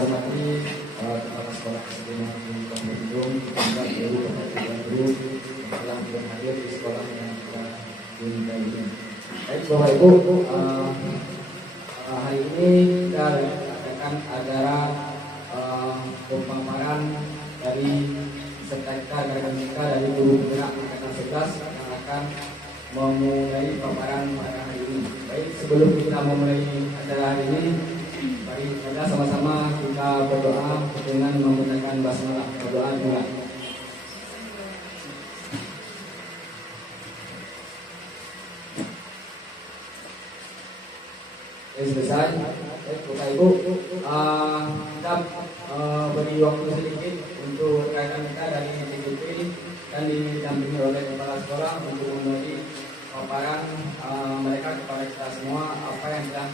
hormati kepala sekolah SD Negeri Kampung Bidung, juga guru dan guru yang telah hadir di sekolah yang kita cintai ini. Baik Bapak Ibu, hari ini kita adakan acara pemaparan dari peserta kita, rekan kita dari guru penggerak angkatan 11 yang akan memulai paparan pada hari ini. Baik, sebelum kita memulai acara hari ini, mari kita sama-sama kita berdoa dengan menggunakan basmalah. Berdoa juga. Selesai. Bapak Ibu, kita beri waktu sedikit untuk rekan kita dari TGP dan didampingi oleh kepala sekolah untuk memberi paparan mereka kepada kita semua apa yang telah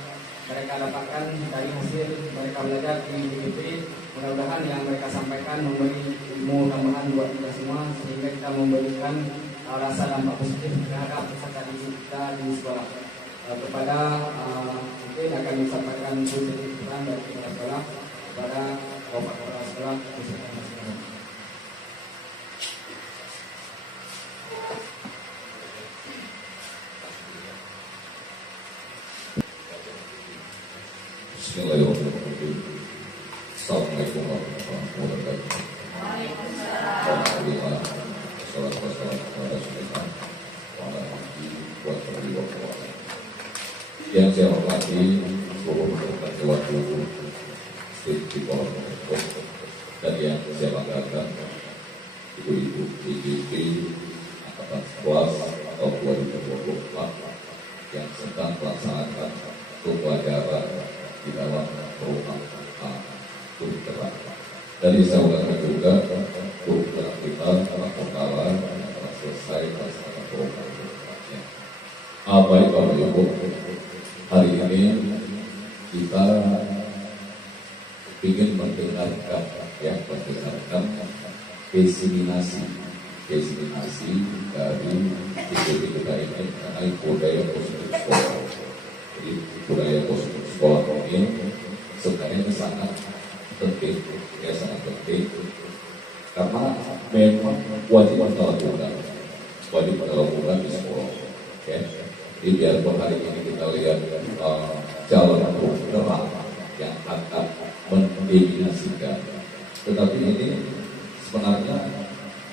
mereka dapatkan dari hasil mereka belajar di TGP. Mudah-mudahan yang mereka sampaikan memberi ilmu tambahan buat kita semua sehingga kita memberikan rasa dampak positif terhadap peserta didik kita di sekolah. Kepada mungkin akan disampaikan kesimpulan dari kepala sekolah kepada bapak kepala sekolah beserta masyarakat. Bismillahirrahmanirrahim. Assalamualaikum warahmatullahi wabarakatuh. Alhamdulillah. Wassalatu wassalamu ala Rasulillah wa ala alihi wa sahbihi. Yang saya hormati seluruh peserta kelas di Polres Depok dan yang saya banggakan ibu-ibu TGP angkatan 11 atau 2024 yang sedang melaksanakan pembelajaran di dalam program guru gerak. Dan saya ulangi juga guru gerak kita telah totalan yang telah selesai melaksanakan program geraknya. Baik Bapak Ibu, hari ini kita ingin mendengarkan diseminasi dari TGP kita ini mengenai budaya positif sekolah. Jadi budaya positif sekolah ini sebenarnya sangat penting, sangat penting karena memang wajib dilakukan di sekolah. Jadi biarpun hari ini kita lihat jalan bergerak yang akan mendominasikan, tetapi ini sebenarnya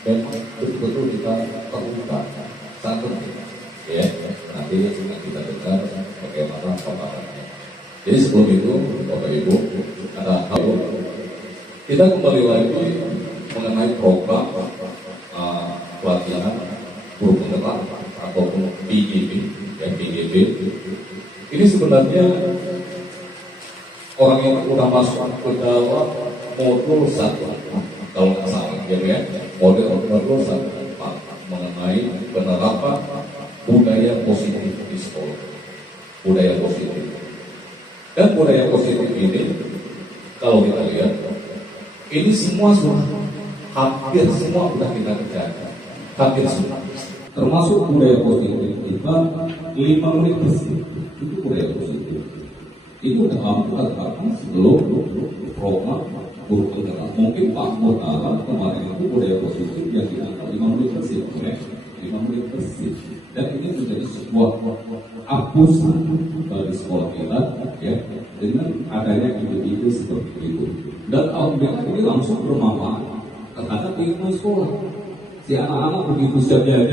memang betul-betul kita perlukan sangat penting. Nanti kita dengar bagaimana paparannya. Jadi sebelum itu, Bapak Ibu, ada hal kita kembali lagi mengenai program pelatihan guru penggerak ataupun PGP. Ini sebenarnya orang yang sudah masuk ke dalam modul 1 kalau nggak salah, modul 1 mengenai penerapan budaya positif di sekolah. Budaya positif. Dan budaya positif ini kalau kita lihat ini semua hampir semua sudah kita kerjakan. Hampir semua. Termasuk budaya positif kita 5 menit bersih. Itu budaya positif. Itu udah terkait sebelum program guru penggerak. Mungkin Pak Murtala kemarin itu budaya positif yang diangkat 5 menit bersih. 5 menit bersih. Dan ini menjadi sebuah apusan di sekolah kita dengan adanya ide-ide seperti itu. Dan alhamdulillah ini langsung bermanfaat terhadap ilmu sekolah. Si anak-anak begitu saja,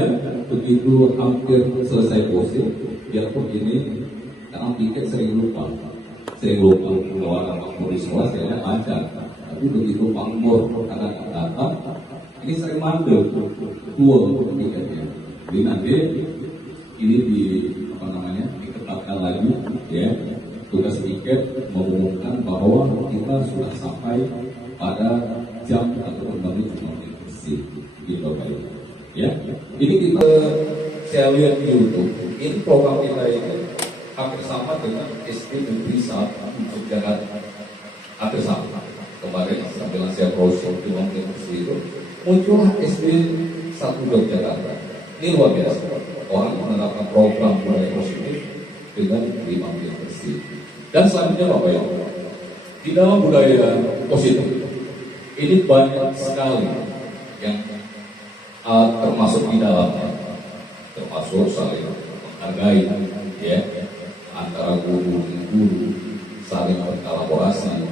begitu hampir selesai posisi, biarpun ini karena pikir sering lupa bahwa ada waktu di sekolah saya lancar. Tapi begitu Pak Mur akan datang, ini sering mandel dua pikirnya. Jadi nanti ini diketatkan lagi, tugas tiket mengumumkan bahwa kita sudah sampai pada jam ataupun menit bersih. Ini kita saya lihat di YouTube. Ini program kita ini hampir sama dengan SD Negeri 1 Jakarta. Hampir sama. Kemarin sambil saya browsing di itu muncul SD 1 Jakarta. Ini luar biasa. Orang menerapkan program budaya positif dengan 5 menit bersih. Dan selanjutnya Bapak Ibu, Di dalam budaya positif ini banyak sekali yang termasuk di dalamnya, termasuk saling menghargai, ya, antara guru dengan guru, saling berkolaborasi,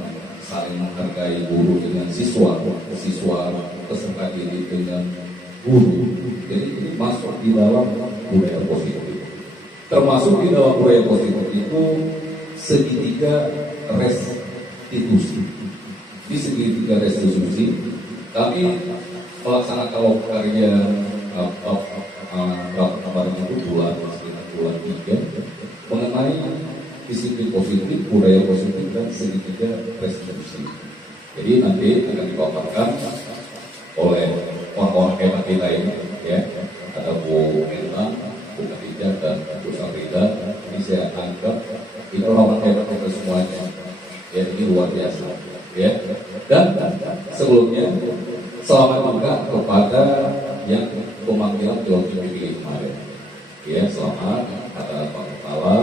saling menghargai guru dengan siswa, siswa peserta didik dengan guru. Jadi ini masuk di dalam budaya positif. Termasuk di dalam budaya positif itu segitiga restitusi. Di segitiga restitusi kami melaksanakan karya kemarin itu bulan 3 mengenai disiplin positif, budaya positif dan segitiga restitusi. Jadi nanti akan dipaparkan oleh orang-orang hebat kita ini, ya, ada Bu Enta, Bu Khadijah dan Bu Sabrida. Ini saya anggap ini orang-orang hebat kita semuanya. Ya, ini luar biasa. Ya, dan sebelumnya selamat juga kepada yang pemanggilan Dewan PBB kemarin. Ya, selamat ada Pak Kepala,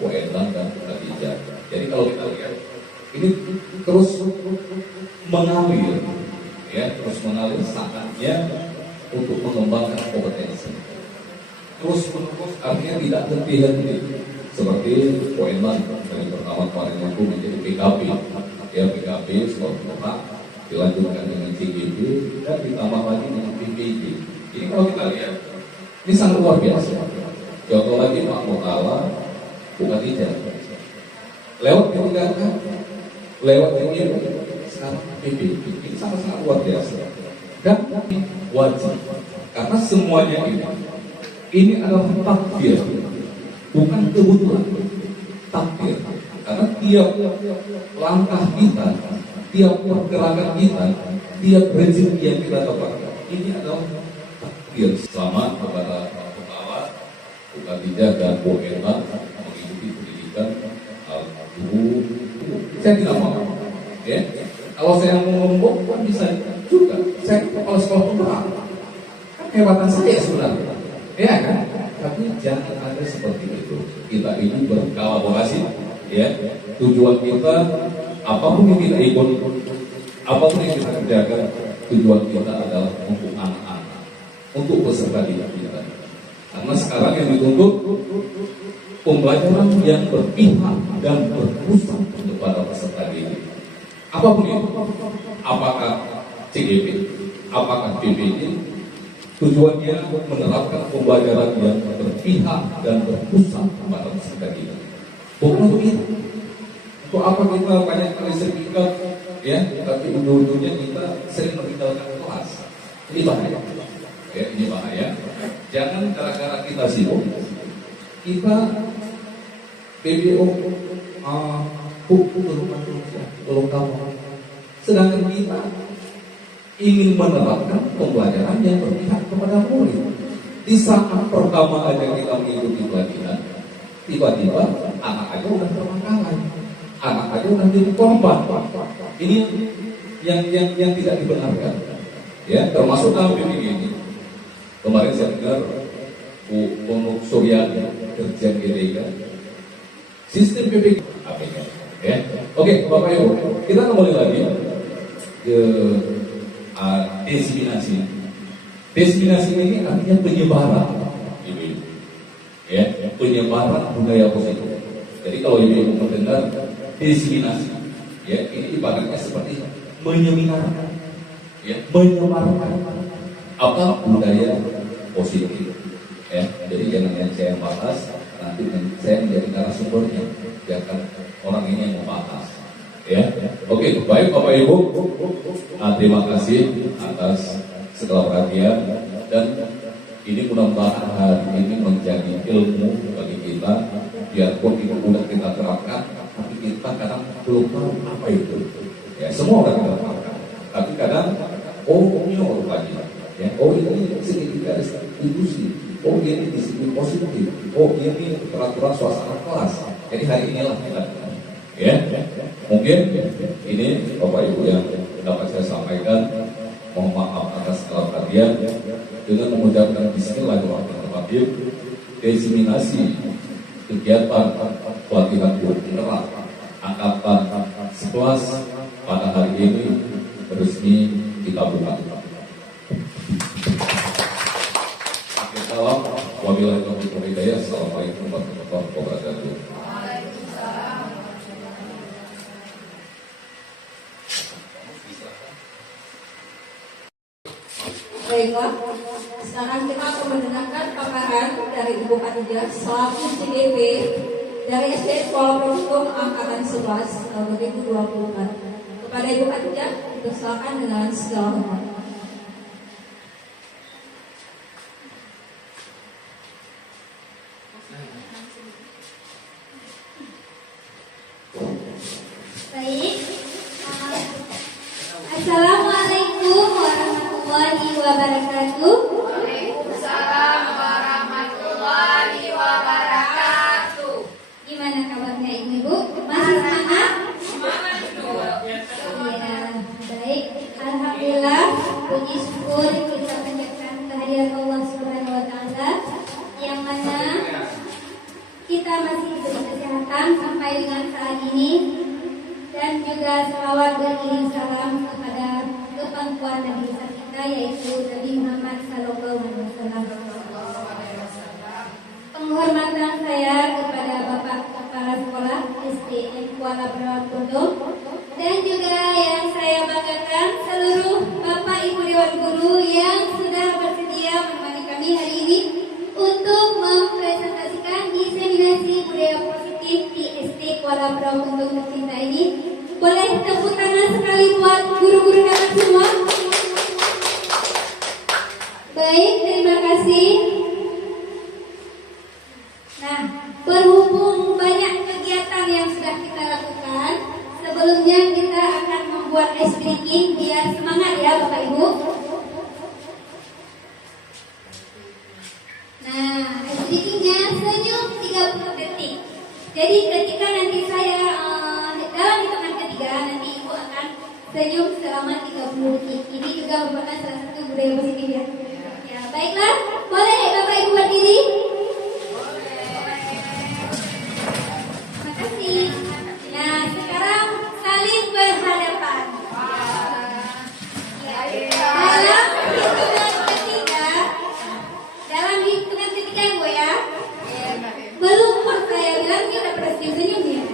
Bu Endang dan Bu Khadijah. Jadi kalau kita lihat ini terus mengalir, ya, terus mengalir saatnya untuk mengembangkan kompetensi. Terus menerus artinya tidak henti-henti. Seperti Bu Endang dari pertama kemarin itu menjadi PKP. Ya, PKP setelah dilanjutkan dengan CGP dan ditambah lagi dengan PPG. Jadi kalau kita lihat ini sangat luar biasa. Contoh lagi Pak Mutala, bukan tidak. Lewat PPG, lewat ini sekarang PPG. Ini sangat-sangat luar biasa. Dan wajib karena semuanya ini adalah takdir, bukan kebetulan. Takdir. Karena tiap langkah kita, tiap pergerakan kita, tiap rezeki yang kita dapatkan, ini adalah takdir. Selamat kepada Pak Kepala, Bu Khadijah dan Bu Enta mengikuti pendidikan guru. Saya tidak mau, ya. Kalau saya mau ngomong, kan bisa juga. Saya kepala sekolah pemberang, kan kehebatan saya sebenarnya, ya kan? Tapi jangan ada seperti itu. Kita ini berkolaborasi. Ya, tujuan kita apapun yang kita ikut, apapun yang kita kerjakan, tujuan kita adalah untuk anak-anak, untuk peserta didik kita. Karena sekarang yang dituntut pembelajaran yang berpihak dan berpusat kepada peserta didik. Apapun itu, apakah CGP, apakah PPG, tujuannya menerapkan pembelajaran yang berpihak dan berpusat kepada peserta didik. Bukan untuk itu. Untuk apa kita banyak kali sertifikat, ya, tapi ujung-ujungnya kita sering meninggalkan kelas. Ini bahaya. Ya, ini bahaya. Jangan gara-gara kita sibuk, kita PBO, belum tahu. Sedangkan kita ingin menerapkan pembelajaran yang berpihak kepada murid. Di saat pertama aja kita mengikuti pelatihan, tiba-tiba anak aja udah terbangkangan, anak aja udah jadi korban. Ini yang tidak dibenarkan. Ya, termasuk dalam PPG ini. Kemarin saya dengar Bu Ponuk Suryani kerja GDK. Sistem PPG APK. Ya, oke, Bapak Ibu, kita kembali lagi ke diseminasi. Diseminasi ini artinya penyebaran. Ya, penyebaran budaya positif. Jadi kalau ibu mendengar diseminasi, ya, ini ibaratnya seperti menyeminarkan, ya, menyebarkan apa budaya positif. Ya, jadi jangan yang saya bahas, nanti saya menjadi narasumbernya, biarkan orang ini yang membahas. Ya, oke, baik Bapak Ibu, terima kasih atas segala perhatian dan ini mudah-mudahan hari ini menjadi ilmu bagi kita, biarpun itu sudah kita terapkan, tapi kita kadang belum tahu apa itu. Ya, semua sudah kita terapkan, tapi kadang ini lagi, ya, ini sedikit institusi, ini disiplin positif, ini peraturan suasana kelas. Jadi hari inilah kita, ya, mungkin ini Bapak Ibu yang dapat saya sampaikan. Mohon maaf atas segala perhatian. Dengan mengucapkan bismillahirrahmanirrahim, diseminasi kegiatan pelatihan guru penerap angkatan kelas pada hari ini resmi kita buka. Salam, wabillahi taufiq wal hidayah. Assalamualaikum warahmatullahi wabarakatuh. Baiklah, sekarang kita akan mendengarkan paparan dari Ibu Khadijah selaku CDP dari SD Sekolah Provinsi Angkatan 11 tahun 2024. Kepada Ibu Khadijah, dipersilakan dengan segala hormat. Baik. Assalamualaikum warahmatullahi wabarakatuh. Waalaikumsalam warahmatullahi wabarakatuh. Gimana kabarnya Ibu? Masih semangat? Semangat Bu. Iya, baik. Alhamdulillah, puji syukur kita panjatkan kehadiran Allah Subhanahu wa taala yang mana kita masih diberi kesehatan sampai dengan saat ini, dan juga salawat beriring salam kepada kepangkuan Nabi besar kita yaitu Nabi Muhammad Sallallahu Alaihi Wasallam. Penghormatan saya kepada Bapak Kepala Sekolah SDN Kuala Prawoto, dan juga yang saya banggakan seluruh Bapak Ibu Dewan Guru yang sudah bersedia menemani kami hari ini untuk mempresentasikan diseminasi budaya positif di SD Kuala Prawoto tercinta ini. Boleh tepuk tangan sekali buat guru-guru kami semua. Baik, terima kasih. Nah, berhubung banyak kegiatan yang sudah kita lakukan, sebelumnya kita akan membuat ice breaking biar semangat ya Bapak Ibu. Nah, ice breakingnya senyum 30 detik. Jadi ketika nanti saya dalam hitungan ketiga, nanti Ibu akan senyum selama 30 detik. Ini juga merupakan salah satu budaya positif ya. Ya, baiklah. Boleh Bapak Ibu berdiri? Terima kasih. Nah, sekarang saling berhadapan. Dalam hitungan ketiga Bu ya. Belum pun saya bilang kita pada senyum ya.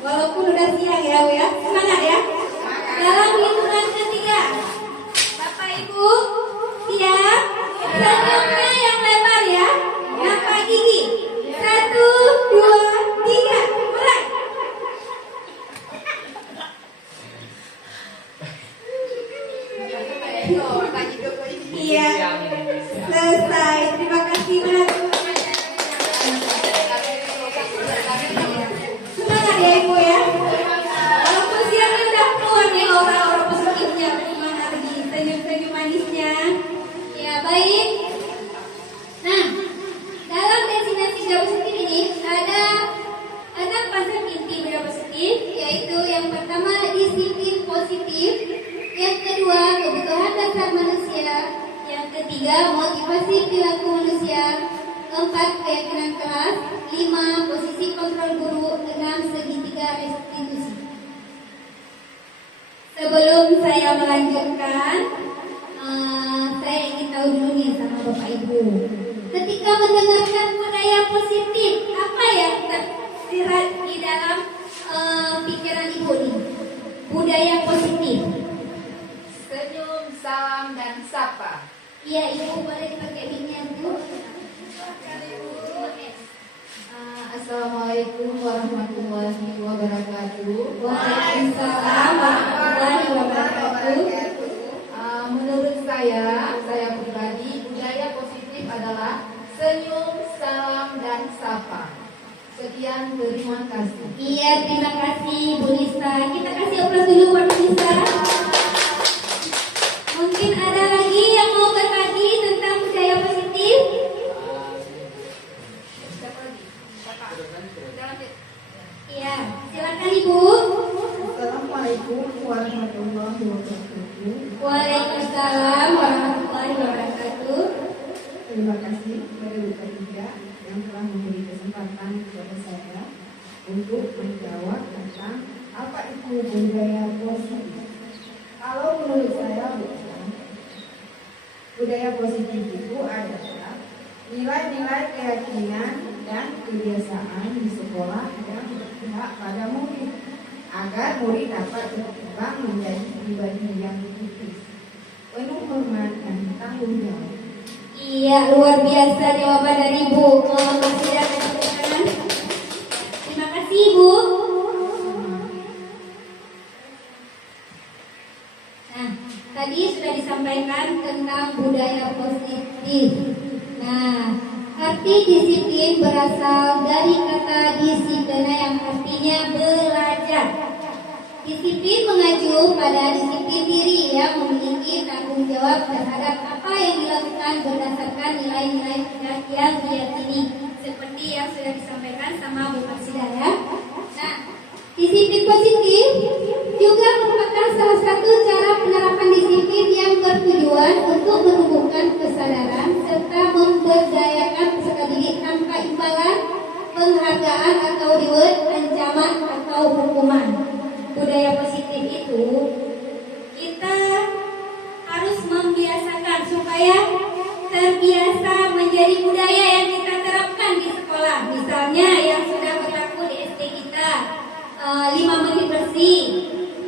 Walaupun udah siang ya Bu ya. Semangat ya. Dalam hitungan ketiga, Bapak Ibu siap. Senyumnya yang lebar ya. Nampak gigi. 1, 2, 3. Mulai. Iya. Selesai. Terima kasih banyak. Semangat ya Ibu ya. Walaupun siangnya udah keluar nih aura-aura positifnya, gimana lagi senyum-senyum manisnya. Ya baik. Nah, dalam destinasi budaya positif ini ada 6 konsep inti budaya positif, yaitu yang pertama disiplin positif, yang kedua kebutuhan dasar manusia, yang ketiga motivasi perilaku manusia, keempat keyakinan kelas, 5 posisi kontrol guru, 6 segitiga restitusi. Sebelum saya melanjutkan, saya ingin tahu dulu nih sama Bapak Ibu. Ketika mendengarkan budaya positif, apa yang tersirat di dalam pikiran Ibu nih? Budaya positif. Senyum, salam, dan sapa. Iya Ibu, boleh dipakai mic-nya Bu. Assalamualaikum warahmatullahi wabarakatuh. Waalaikumsalam warahmatullahi wabarakatuh. Menurut saya pribadi budaya positif adalah senyum, salam, dan sapa. Sekian, terima kasih. Iya, terima kasih Bu Lisa. Kita kasih aplaus dulu buat Bu Lisa. Mungkin ada lagi yang mau berbagi tentang budaya positif? Iya, silakan Ibu. Assalamualaikum warahmatullahi wabarakatuh. Waalaikumsalam warahmatullahi wabarakatuh. Terima kasih kepada Bu Khadijah yang telah memberi kesempatan kepada saya untuk menjawab tentang Apa itu budaya positif? Kalau menurut saya bukan. Budaya positif itu adalah nilai-nilai keyakinan dan kebiasaan di sekolah yang berpihak pada murid agar murid dapat berkembang menjadi pribadi yang kritis, penuh hormat dan tanggung jawab. Iya, luar biasa jawaban dari Ibu. Terima kasih ya, teman-teman. Terima kasih Ibu. Nah, tadi sudah disampaikan tentang budaya positif. Nah, arti disiplin berasal dari kata disiplina yang artinya belajar. Disiplin mengacu pada disiplin diri yang memiliki tanggung jawab terhadap apa yang dilakukan berdasarkan nilai-nilai yang diyakini, seperti yang sudah disampaikan sama Bu Marsida ya. Nah, disiplin positif juga merupakan salah satu cara penerapan disiplin yang bertujuan untuk menumbuhkan kesadaran serta memberdayakan peserta didik tanpa imbalan, penghargaan atau reward, ancaman atau hukuman. Budaya positif itu kita harus membiasakan supaya terbiasa menjadi budaya yang kita terapkan di sekolah. Misalnya yang sudah berlaku di SD kita, 5 menit bersih.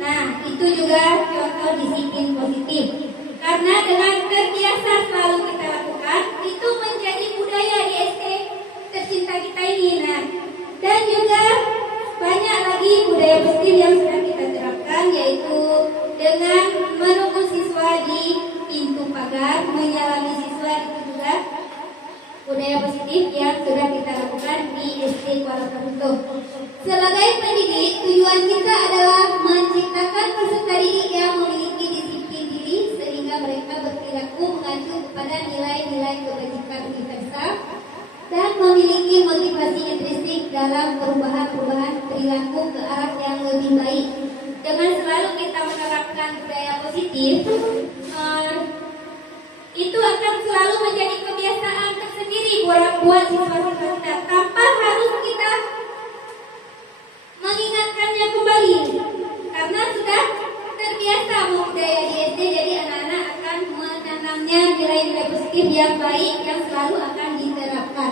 Nah, itu juga contoh disiplin positif. Karena dengan terbiasa selalu kita lakukan, itu menjadi budaya di SD tercinta kita ini. Nah, dan juga banyak lagi budaya positif yang sudah kita terapkan, yaitu dengan menunggu siswa di pintu pagar, menyalami siswa, itu juga budaya positif yang sudah kita lakukan di SD Kuala Kabuto. Sebagai pendidik, tujuan kita adalah menciptakan peserta didik yang memiliki disiplin diri sehingga mereka berperilaku mengacu kepada nilai-nilai kebajikan universal dan memiliki motivasi intrinsik dalam perubahan-perubahan perilaku ke arah yang lebih baik. Dengan selalu kita menerapkan budaya positif, itu akan selalu menjadi kebiasaan tersendiri buat siswa-siswa kita, tanpa harus kita mengingatkannya kembali, karena sudah terbiasa budaya di SD. Jadi anak-anak akan menanamnya nilai-nilai positif yang baik yang selalu akan diterapkan.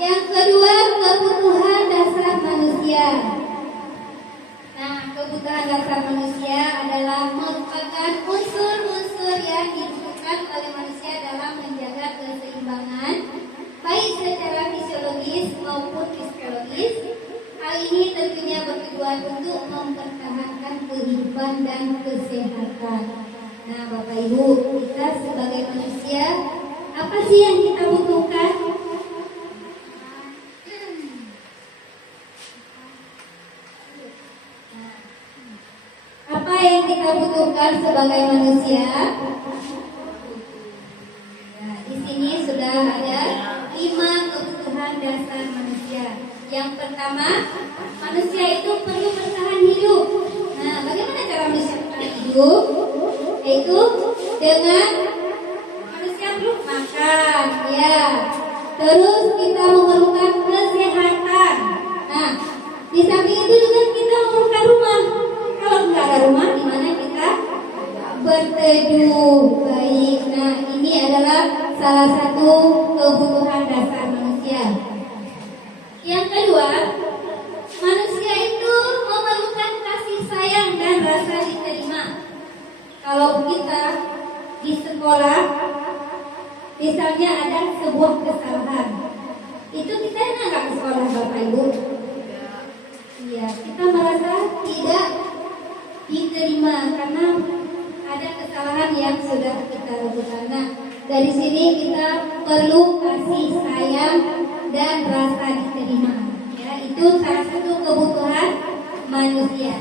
Yang kedua, kebutuhan dasar manusia. Nah, kebutuhan dasar manusia adalah merupakan unsur-unsur yang dibutuhkan oleh manusia dalam menjaga keseimbangan, baik secara fisiologis maupun psikologis. Hal ini tentunya bertujuan untuk mempertahankan kehidupan dan kesehatan. Nah, Bapak Ibu, kita sebagai manusia, apa sih yang kita butuhkan? Apa yang kita butuhkan sebagai manusia? Nah, di sini sudah ada 5 kebutuhan dasar manusia. Yang pertama, manusia itu perlu bertahan hidup. Nah, bagaimana cara manusia bertahan hidup? Yaitu dengan manusia perlu makan, ya. Terus kita memerlukan kesehatan. Nah, di samping itu juga kita memerlukan rumah. Kalau nggak ada rumah, di mana kita berteduh? Baik. Nah, ini adalah salah satu kebutuhan dasar manusia. Yang kedua, manusia itu memerlukan kasih sayang dan rasa diterima. Kalau kita di sekolah, misalnya ada sebuah kesalahan, itu kita nggak ke sekolah, Bapak Ibu? Iya, kita merasa tidak diterima karena ada kesalahan yang sudah kita lakukan. Nah, dari sini kita perlu kasih sayang dan rasa diterima. Ya, itu salah satu kebutuhan manusia.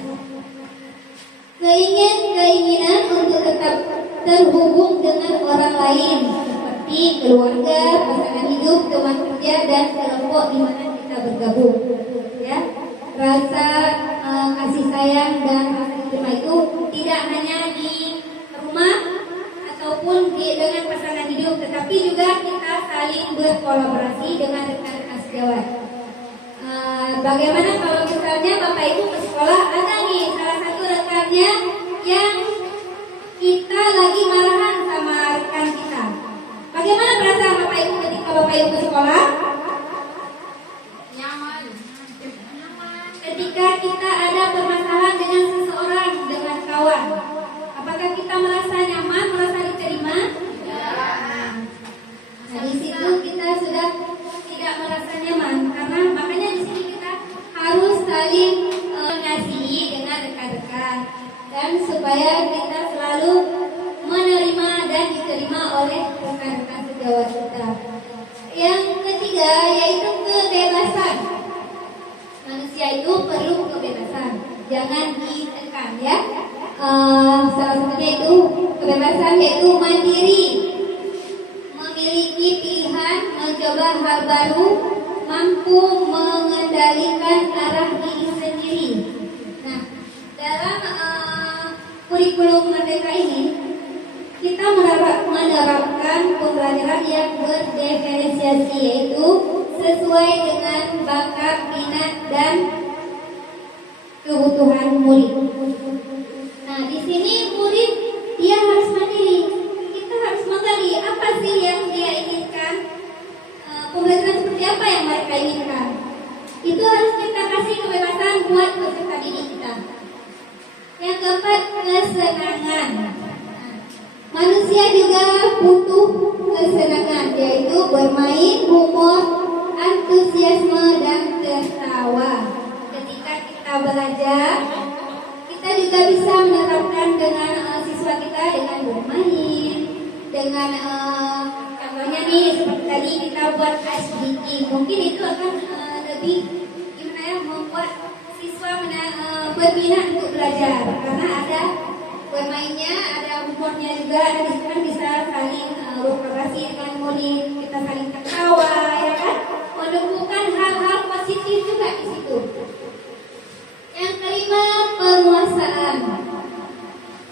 Keinginan untuk tetap terhubung dengan orang lain, seperti keluarga, pasangan hidup, teman kerja, dan kelompok di mana kita bergabung. Ya, rasa kasih sayang dan rasa diterima itu tidak hanya di rumah ataupun dengan pasangan hidup, tetapi juga kita saling berkolaborasi dengan rekan-rekan sejawat. Bagaimana kalau misalnya Bapak Ibu ke sekolah ada nih salah satu rekannya yang kita lagi marahan sama rekan kita. Bagaimana perasaan Bapak Ibu ketika Bapak Ibu ke sekolah? Nyaman. Ketika kita ada permasalahan dengan seseorang, dengan kawan, apakah kita merasa nyaman, merasa diterima? Nah, di situ kita sudah tidak merasa nyaman, karena makanya di sini kita harus saling mengasihi dengan rekan-rekan, dan supaya kita selalu menerima dan diterima oleh rekan-rekan sejawat kita. Yang ketiga yaitu kebebasan. Manusia itu perlu kebebasan, jangan ditekan ya. Salah satunya itu kebebasan yaitu mandiri, memiliki pilihan, mencoba hal baru, mampu mengendalikan arah diri sendiri. Nah, dalam kurikulum Merdeka ini kita menerapkan pembelajaran yang berdiferensiasi, yaitu sesuai dengan bakat, minat, dan kebutuhan murid. Nah, di sini murid dia harus mandiri. Kita harus menggali apa sih yang dia inginkan, pembelajaran seperti apa yang mereka inginkan. Itu harus kita kasih kebebasan buat peserta didik kita. Yang keempat, kesenangan. Manusia juga butuh kesenangan, yaitu bermain, humor, antusiasme, dan tertawa. Ketika kita belajar, kita juga bisa menerapkan dengan siswa kita dengan bermain, dengan contohnya nih seperti tadi kita buat ice breaking. Mungkin itu akan lebih gimana ya, membuat siswa berminat untuk belajar, karena ada bermainnya, ada humornya juga, dan di situ kan bisa saling berkolaborasi dengan murid, kita saling tertawa, ya kan, menumbuhkan hal-hal positif juga di situ. Yang kelima, penguasaan.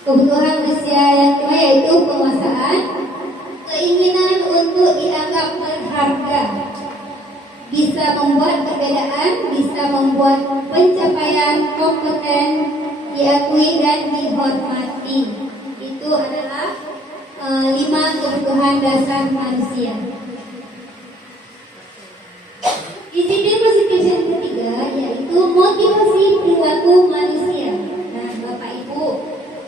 Kebutuhan manusia yang kelima yaitu penguasaan, keinginan untuk dianggap berharga, bisa membuat perbedaan, bisa membuat pencapaian kompeten diakui dan dihormati. Itu adalah 5 kebutuhan dasar manusia. Disiplin positif yang ketiga yaitu motivasi perilaku manusia. Nah, Bapak Ibu,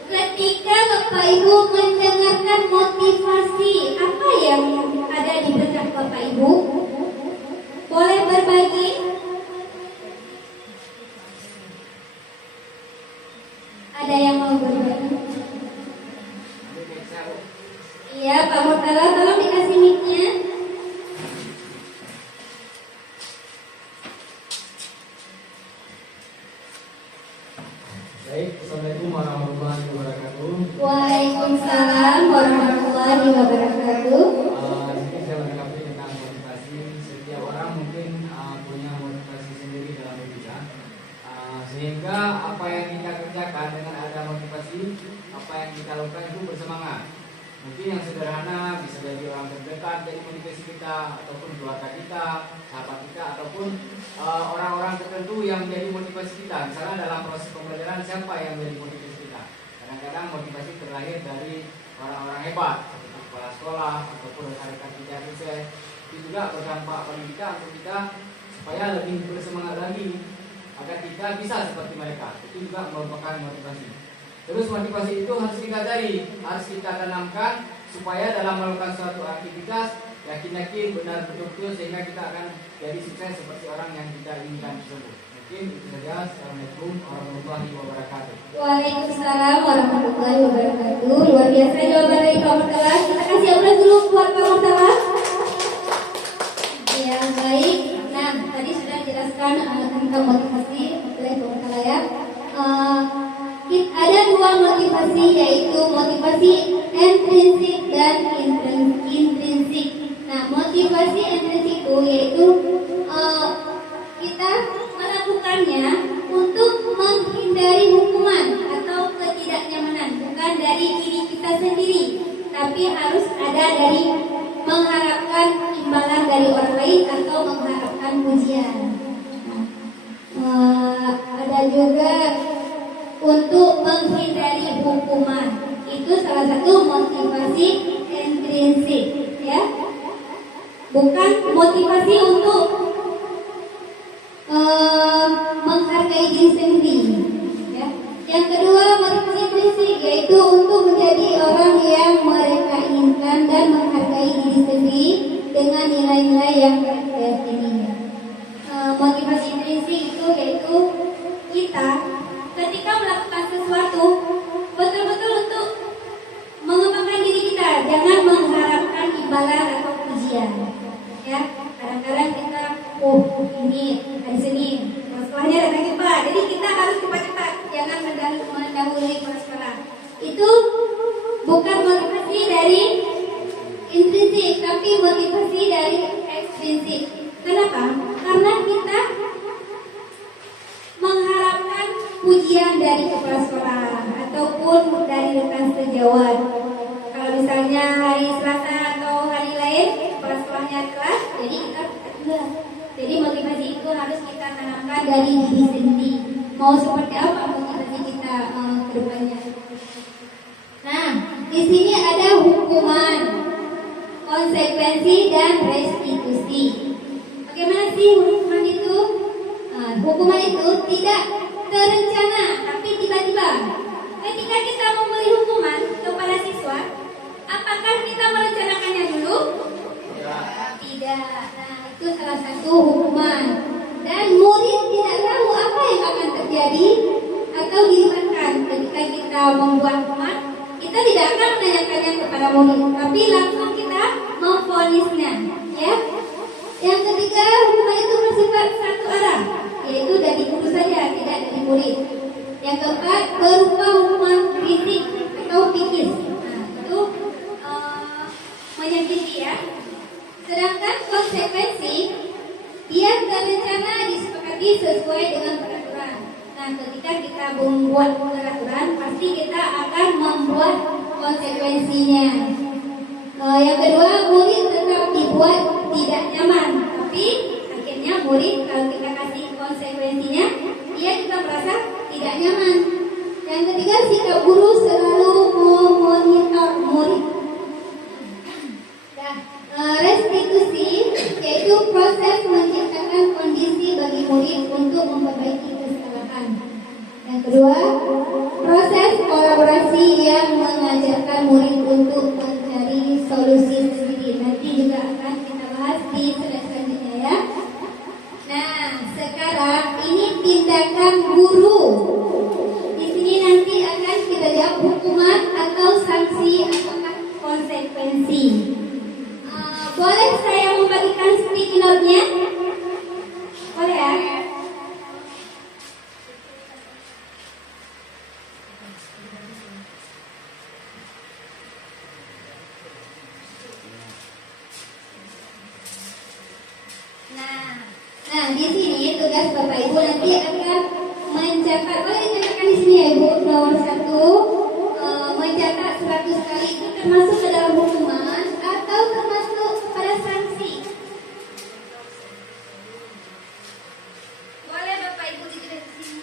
ketika Bapak Ibu mendengarkan motivasi, apa yang ada di benak Bapak Ibu? Boleh berbagi? Ada yang mau berbagi? Iya, Pak Murtala, tolong dikasih mic-nya. Baik, Assalamualaikum warahmatullahi wabarakatuh. Waalaikumsalam warahmatullahi wabarakatuh. Sedikit saya menanggapi tentang motivasi. Setiap orang mungkin punya motivasi sendiri dalam hidupnya. Sehingga apa yang kita kerjakan dengan ada motivasi, apa yang kita lakukan itu bersemangat. Mungkin yang sederhana bisa jadi orang terdekat jadi motivasi kita, ataupun keluarga kita, sahabat kita, ataupun orang-orang tertentu yang menjadi motivasi kita. Misalnya dalam proses pembelajaran, siapa yang menjadi motivasi kita? Kadang-kadang motivasi terlahir dari orang-orang hebat seperti kepala sekolah ataupun rekan-rekan kita sukses. Itu juga berdampak bagi kita untuk kita supaya lebih bersemangat lagi agar kita bisa seperti mereka. Itu juga merupakan motivasi. Terus motivasi itu harus kita cari, harus kita tanamkan supaya dalam melakukan suatu aktivitas yakin-yakin benar betul-betul sehingga kita akan jadi sukses seperti orang yang kita inginkan tersebut. Mungkin itu saja. Assalamualaikum warahmatullahi wabarakatuh. Waalaikumsalam warahmatullahi wabarakatuh. Luar biasa jawaban dari Pak Murtala. Kita kasih aplaus dulu buat Pak Murtala. Ya, baik. Nah, tadi sudah dijelaskan tentang motivasi oleh Pak Murtala ya. Ada 2 motivasi, yaitu motivasi intrinsik dan intrinsik. Nah, motivasi intrinsik itu yaitu kita melakukannya untuk menghindari hukuman atau ketidaknyamanan, bukan dari diri kita sendiri, tapi harus ada dari mengharapkan imbalan dari orang lain atau mengharapkan pujian. Nah, untuk menghindari hukuman. Itu salah satu motivasi intrinsik, ya. Bukan motivasi untuk menghargai diri sendiri, ya. Yang kedua, motivasi intrinsik yaitu untuk menjadi orang yang mereka inginkan dan menghargai diri sendiri dengan nilai-nilai yang diyakininya. Motivasi intrinsik itu yaitu kita ketika melakukan sesuatu betul-betul untuk mengembangkan diri kita, jangan mengharapkan imbalan atau pujian. Ya, kadang-kadang kita, ini hari Senin, sekolahnya datang cepat, jadi kita harus cepat-cepat, jangan mendahului sekolah. Itu bukan motivasi dari intrinsik, tapi motivasi dari ekstrinsik. Kenapa? Karena kita mengharapkan pujian dari kepala sekolah ataupun dari rekan sejawat. Kalau misalnya hari Selasa atau hari lain kepala sekolahnya telat, jadi kita enggak. Jadi motivasi itu harus kita tanamkan dari diri sendiri. Mau seperti apa motivasi kita ke depannya. Nah, di sini ada hukuman, konsekuensi dan restitusi. Bagaimana sih hukuman itu? Hukuman itu tidak terencana, tapi tiba-tiba. Ketika kita memberi hukuman kepada siswa, apakah kita merencanakannya dulu? Tidak. Nah, itu salah satu hukuman. Dan murid tidak tahu apa yang akan terjadi atau dilibatkan ketika kita membuat hukuman. Kita tidak akan menanyakannya kepada murid, tapi langsung kita memvonisnya, ya. Yang ketiga, hukuman itu bersifat satu arah, yaitu dari guru saja, tidak dari murid. Yang keempat, berupa hukuman fisik atau psikis. Nah, itu menyakiti, ya. Sedangkan konsekuensi, dia terencana, disepakati sesuai dengan peraturan. Nah, ketika kita membuat peraturan, pasti kita akan membuat konsekuensinya. Yang kedua, murid tetap dibuat tidak nyaman, tapi akhirnya murid kalau kita kasih konsekuensinya, dia juga merasa tidak nyaman. Yang ketiga, sikap guru selalu memonitor murid. Restitusi yaitu proses menciptakan kondisi bagi murid untuk memperbaiki kesalahan. Yang kedua, proses kolaborasi yang mengajarkan murid untuk mencari solusi sendiri. Nanti juga akan kita bahas di slide selanjutnya, ya. Nah, sekarang ini tindakan guru. Di sini nanti akan kita jawab hukuman atau sanksi atau konsekuensi. Boleh saya membagikan sticky note-nya? Boleh, ya? Nah, di sini tugas Bapak Ibu nanti akan mencatat, boleh dicatatkan di sini ya Ibu, nomor 1, mencatat 100 kali itu termasuk ke dalam hukuman atau termasuk pada sanksi? Boleh Bapak Ibu ditulis di sini.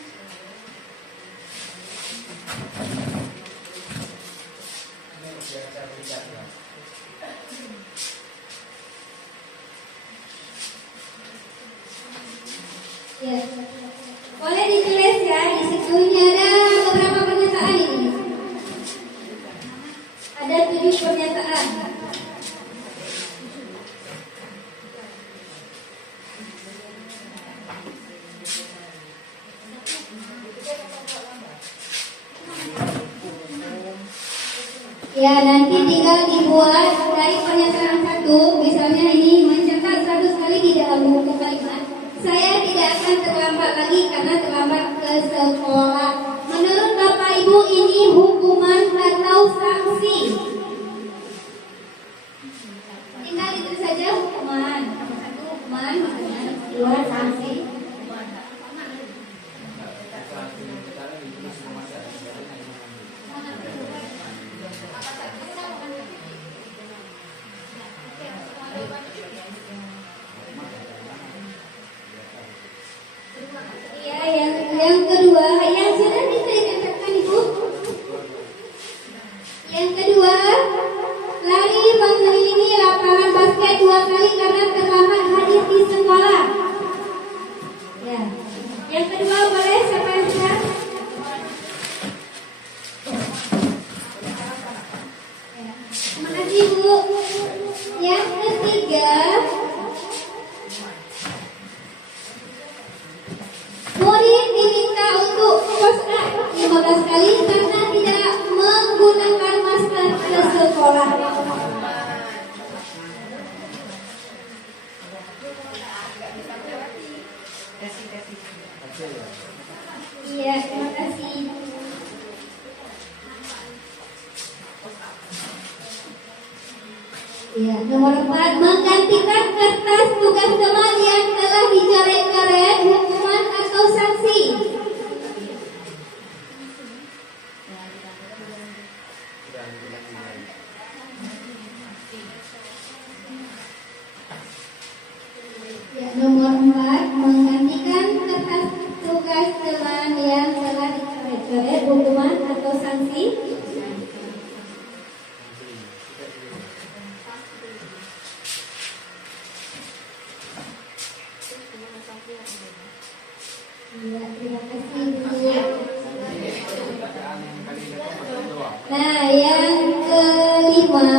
Ya. Boleh ditulis ya, di situ ini ada beberapa pernyataan ini. Ada 7 pernyataan. Ya, nanti tinggal dibuat dari pernyataan 1. Misalnya ini mencatat 100 kali di dalam buku kalimat. Saya tidak akan terlambat lagi karena terlambat ke sekolah. Menurut Bapak Ibu ini hukuman atau sanksi? Tinggal itu saja hukuman. Nomor 1 hukuman, nomor 2 sanksi. Ya, yang kedua, yang sudah sama sekali karena tidak menggunakan masker ke sekolah. Iya, terima kasih. Ya, nomor 4, menggantikan kertas tugas teman yang telah dicoret-coret, hukuman atau sanksi. Ya, nomor 4, menggantikan kertas tugas teman yang telah dicoret-coret, hukuman atau sanksi. Ya, terima kasih Bu. Nah, yang kelima,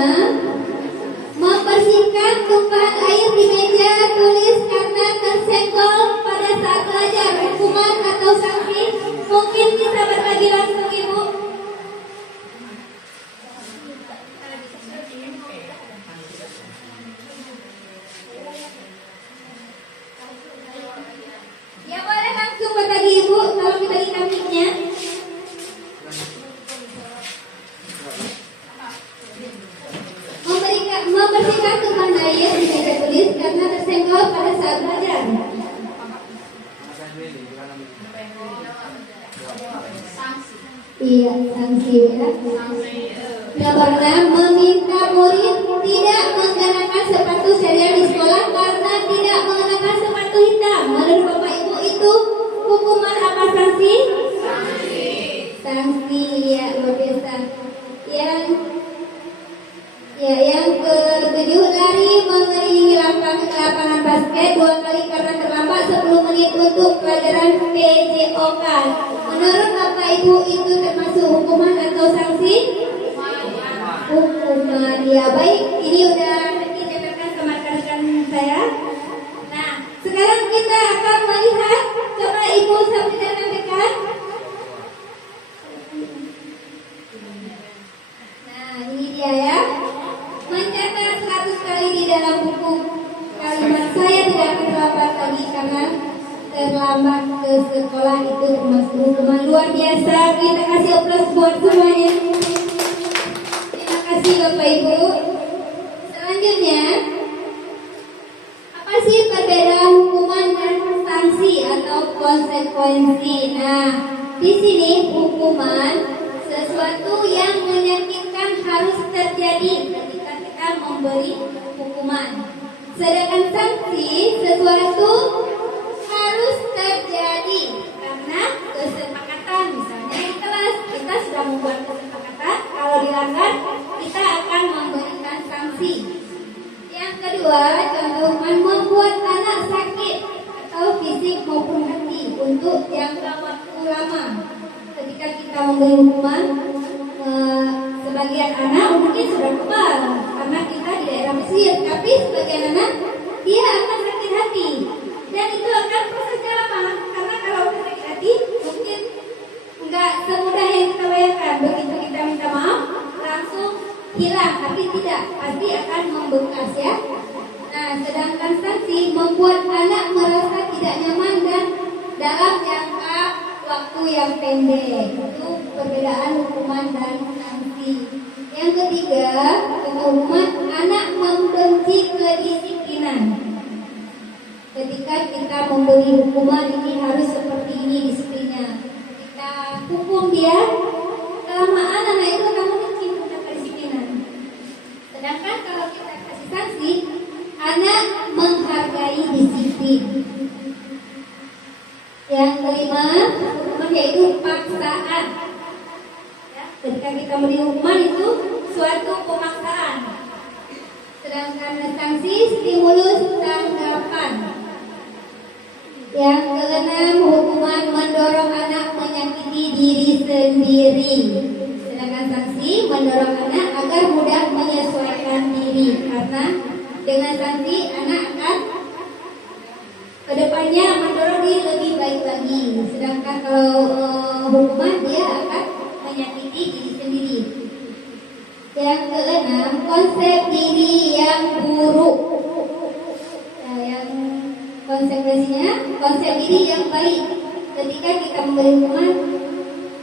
membersihkan tumpahan air di meja tulis karena tersenggol pada saat belajar, hukuman atau sanksi. Mungkin bisa berbagi langsung Ibu. Ya boleh langsung berbagi Ibu, tolong dibagikan mic-nya. Membersihkan tumpahan air di meja tulis karena tersenggol pada saat belajar. Iya, sanksi ya. Nomor 6, meminta murid tidak mengenakan sepatu sandal di sekolah karena tidak mengenakan sepatu hitam. Menurut Bapak Ibu itu hukuman apa sanksi? Sanksi ya, luar biasa. Yang ketujuh, lari mengelilingi lapangan basket 2 kali karena terlambat 10 menit untuk pelajaran PJOK. Menurut Bapak Ibu itu termasuk hukuman atau sanksi? Hukuman ya. Baik, ini udah dicatatkan sama rekan-rekan saya. Nah, sekarang kita akan melihat, coba Ibu sampaikan dekat. Nah, ini dia ya. Mencatat 100 kali di dalam buku kalimat saya tidak akan terlambat lagi karena terlambat ke sekolah itu termasuk hukuman. Luar biasa, kita kasih aplaus buat semuanya. Terima kasih Bapak Ibu. Selanjutnya, apa sih perbedaan hukuman dan sanksi atau konsekuensi? Nah, di sini hukuman sesuatu yang menyakitkan harus terjadi ketika kita memberi hukuman. Sedangkan sanksi sesuatu harus terjadi karena kesepakatan. Misalnya di kelas kita sudah membuat kesepakatan, kalau dilanggar kita akan memberikan sanksi. Yang kedua, contoh hukuman membuat anak sakit atau fisik maupun hati untuk jangka waktu lama. Ketika kita memberi hukuman, sebagian anak mungkin sudah kebal karena kita di daerah Mesir, tapi sebagian anak dia akan sakit hati dan itu akan prosesnya lama karena kalau sakit hati mungkin nggak semudah yang kita bayangkan. Begitu kita minta maaf langsung hilang, tapi tidak, pasti akan membekas ya. Nah, sedangkan sanksi membuat anak merasa tidak nyaman dan dalam jangka waktu yang pendek. Itu perbedaan hukuman dan sanksi. Yang ketiga, hukuman anak membenci kedisiplinan. Ketika kita memberi hukuman ini harus seperti ini disiplinnya. Kita hukum dia, kelamaan anak itu akan membenci tentang kedisiplinan. Sedangkan kalau kita kasih sanksi, anak menghargai disiplin. Yang kelima, hukuman yaitu paksaan. Ya, ketika kita beri hukuman itu suatu pemaksaan. Sedangkan sanksi stimulus tanggapan. Yang keenam, hukuman mendorong anak menyakiti diri sendiri. Sedangkan sanksi mendorong anak agar mudah menyesuaikan diri, karena dengan sanksi anak akan kedepannya mendorong diri lebih baik lagi. Sedangkan kalau hukuman dia akan menyakiti diri sendiri. Yang keenam, konsep diri yang buruk. Nah, yang konsekuensinya konsep diri yang baik. Ketika kita memberi hukuman,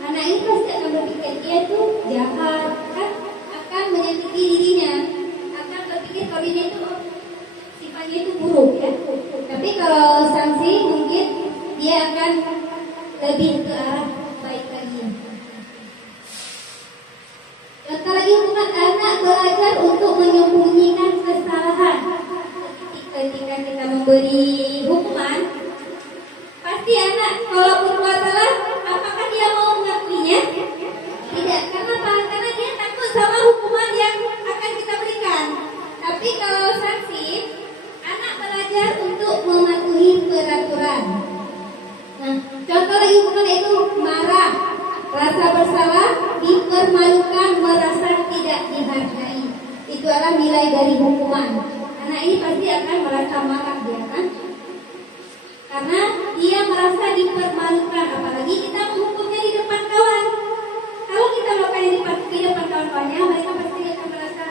anak ini pasti akan berpikir dia tuh jahat, kan akan menyakiti dirinya, akan berpikir kalau dia itu sifatnya itu buruk ya. Tapi kalau sanksi mungkin dia akan lebih ke arah baik lagi. Contoh lagi, hukuman anak belajar untuk menyembunyikan kesalahan. Ketika kita memberi hukuman, pasti anak kalau berbuat salah, apakah dia mau mengakuinya? Tidak. Kenapa? Karena dia takut sama hukuman yang akan kita berikan. Tapi kalau sanksi, anak belajar untuk mematuhi peraturan. Nah, contoh lagi hukuman itu marah, rasa bersalah, dipermalukan, merasa tidak dihargai. Itu adalah nilai dari hukuman. Anak ini pasti akan merasa marah, dia kan? Karena dia merasa dipermalukan. Apalagi kita menghukumnya di depan kawan. Kalau kita melakukan di depan kawan-kawannya, mereka pasti akan merasa,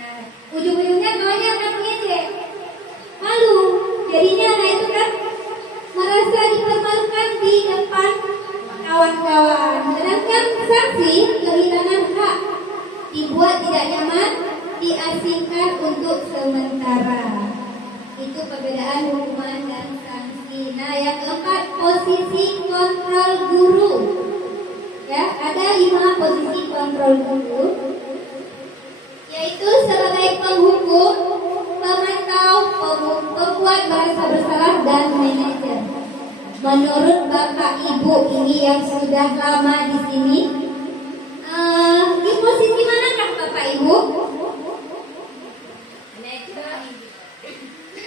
nah, ujung-ujungnya kawannya akan mengejek, malu. Jadinya anak itu kan merasa dipermalukan di depan kawan-kawan. Sedangkan sanksi kehilangan hak, dibuat tidak nyaman, diasingkan untuk sementara. Itu perbedaan hukuman dan sanksi. Nah, yang keempat, posisi kontrol guru. Ya, ada 5 posisi kontrol guru, yaitu sebagai penghukum, pemantau, pembuat merasa bersalah, dan manajer. Menurut Bapak Ibu ini yang sudah lama di sini, di posisi manakah Bapak Ibu?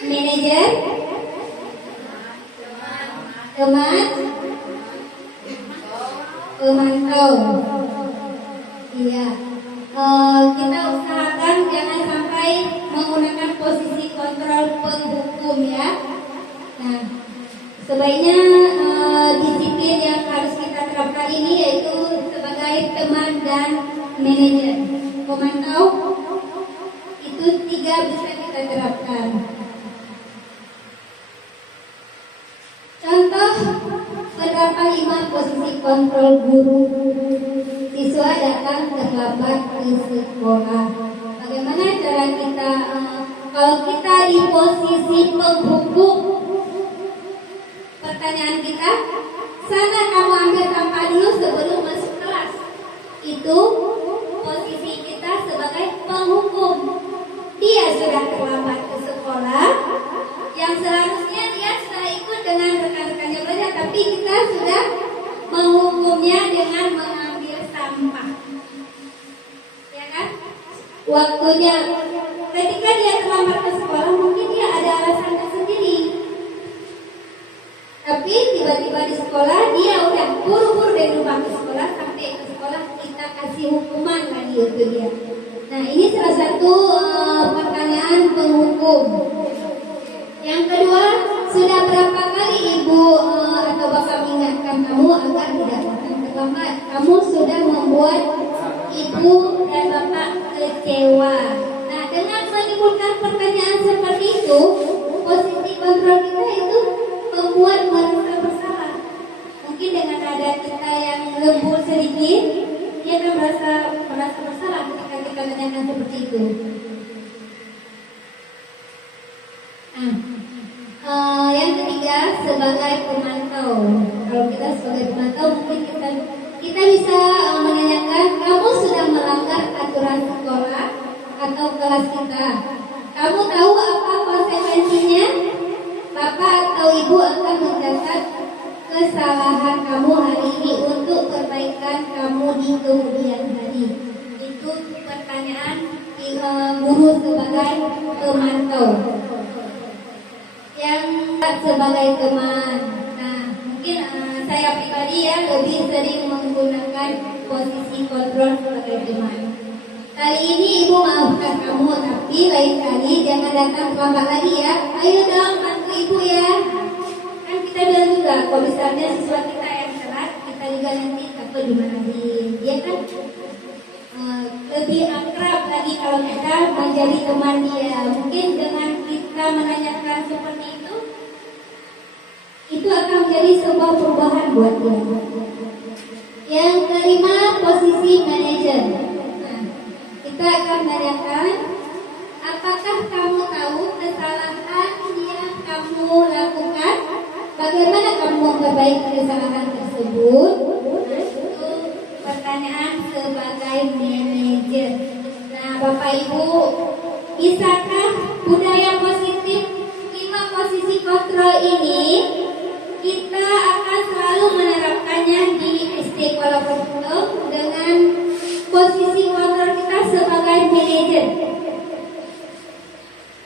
Manajer, teman, pemantau. Iya. Kita usahakan jangan sampai menggunakan posisi kontrol penghukum ya. Nah, sebaiknya disiplin yang harus kita terapkan ini yaitu sebagai teman dan manajer. Pemantau itu 3 bisa kita terapkan. Contoh penerapan 5 posisi kontrol guru. Siswa datang terlambat ke sekolah. Bagaimana cara kita kalau kita di posisi penghukum? Pertanyaan kita, sana kamu ambil sampah dulu sebelum masuk kelas. Itu posisi kita sebagai penghukum. Dia sudah terlambat ke sekolah, yang seharusnya dia sudah ikut dengan rekan-rekannya belajar, tapi kita sudah menghukumnya dengan mengambil sampah. Ya kan? Waktunya ketika dia terlambat ke sekolah, mungkin dia ada alasannya sendiri. Tapi tiba-tiba di sekolah dia udah buru-buru dari rumah ke sekolah, sampai ke sekolah kita kasih hukuman lagi untuk dia. Nah, ini salah satu pertanyaan penghukum. Yang kedua, sudah berapa kali ibu atau bapak mengingatkan kamu agar tidak datang terlambat? Kamu sudah membuat ibu dan bapak kecewa. Nah, dengan menimbulkan pertanyaan seperti itu, posisi kontrol kita itu membuat merasa bersalah. Mungkin dengan ada kita yang lembut sedikit, dia akan merasa bersalah ketika kita menanyakan seperti itu. Yang ketiga, sebagai pemantau. Kalau kita sebagai pemantau, mungkin kita bisa menanyakan, kamu sudah melanggar aturan sekolah atau kelas kita. Kamu tahu apa konsekuensinya? Bapak atau ibu akan mencatat kesalahan kamu hari ini untuk perbaikan kamu di kemudian hari. Itu pertanyaan guru sebagai pemantau. Yang sebagai teman. Nah, mungkin saya pribadi ya lebih sering menggunakan posisi kontrol sebagai teman. Kali ini ibu maafkan kamu, tapi lain kali jangan datang terlambat lagi ya. Ayo dong bantu ibu ya. Kan kita bilang juga, kalau misalnya siswa kita yang telat, kita juga nanti takut dimarahin, ya kan? Lebih akrab lagi kalau kita menjadi teman dia. Mungkin dengan kita menanyakan seperti itu akan menjadi sebuah perubahan buat dia. Yang kelima, posisi manajer. Nah, kita akan menanyakan, apakah kamu tahu kesalahan yang kamu lakukan? Bagaimana kamu memperbaiki kesalahan tersebut? Nah, itu pertanyaan sebagai manajer. Nah, Bapak Ibu, bisakah budaya positif 5 posisi kontrol ini kita akan selalu menerapkannya di SD Kuala Provinsi dengan posisi kontrol kita sebagai manajer?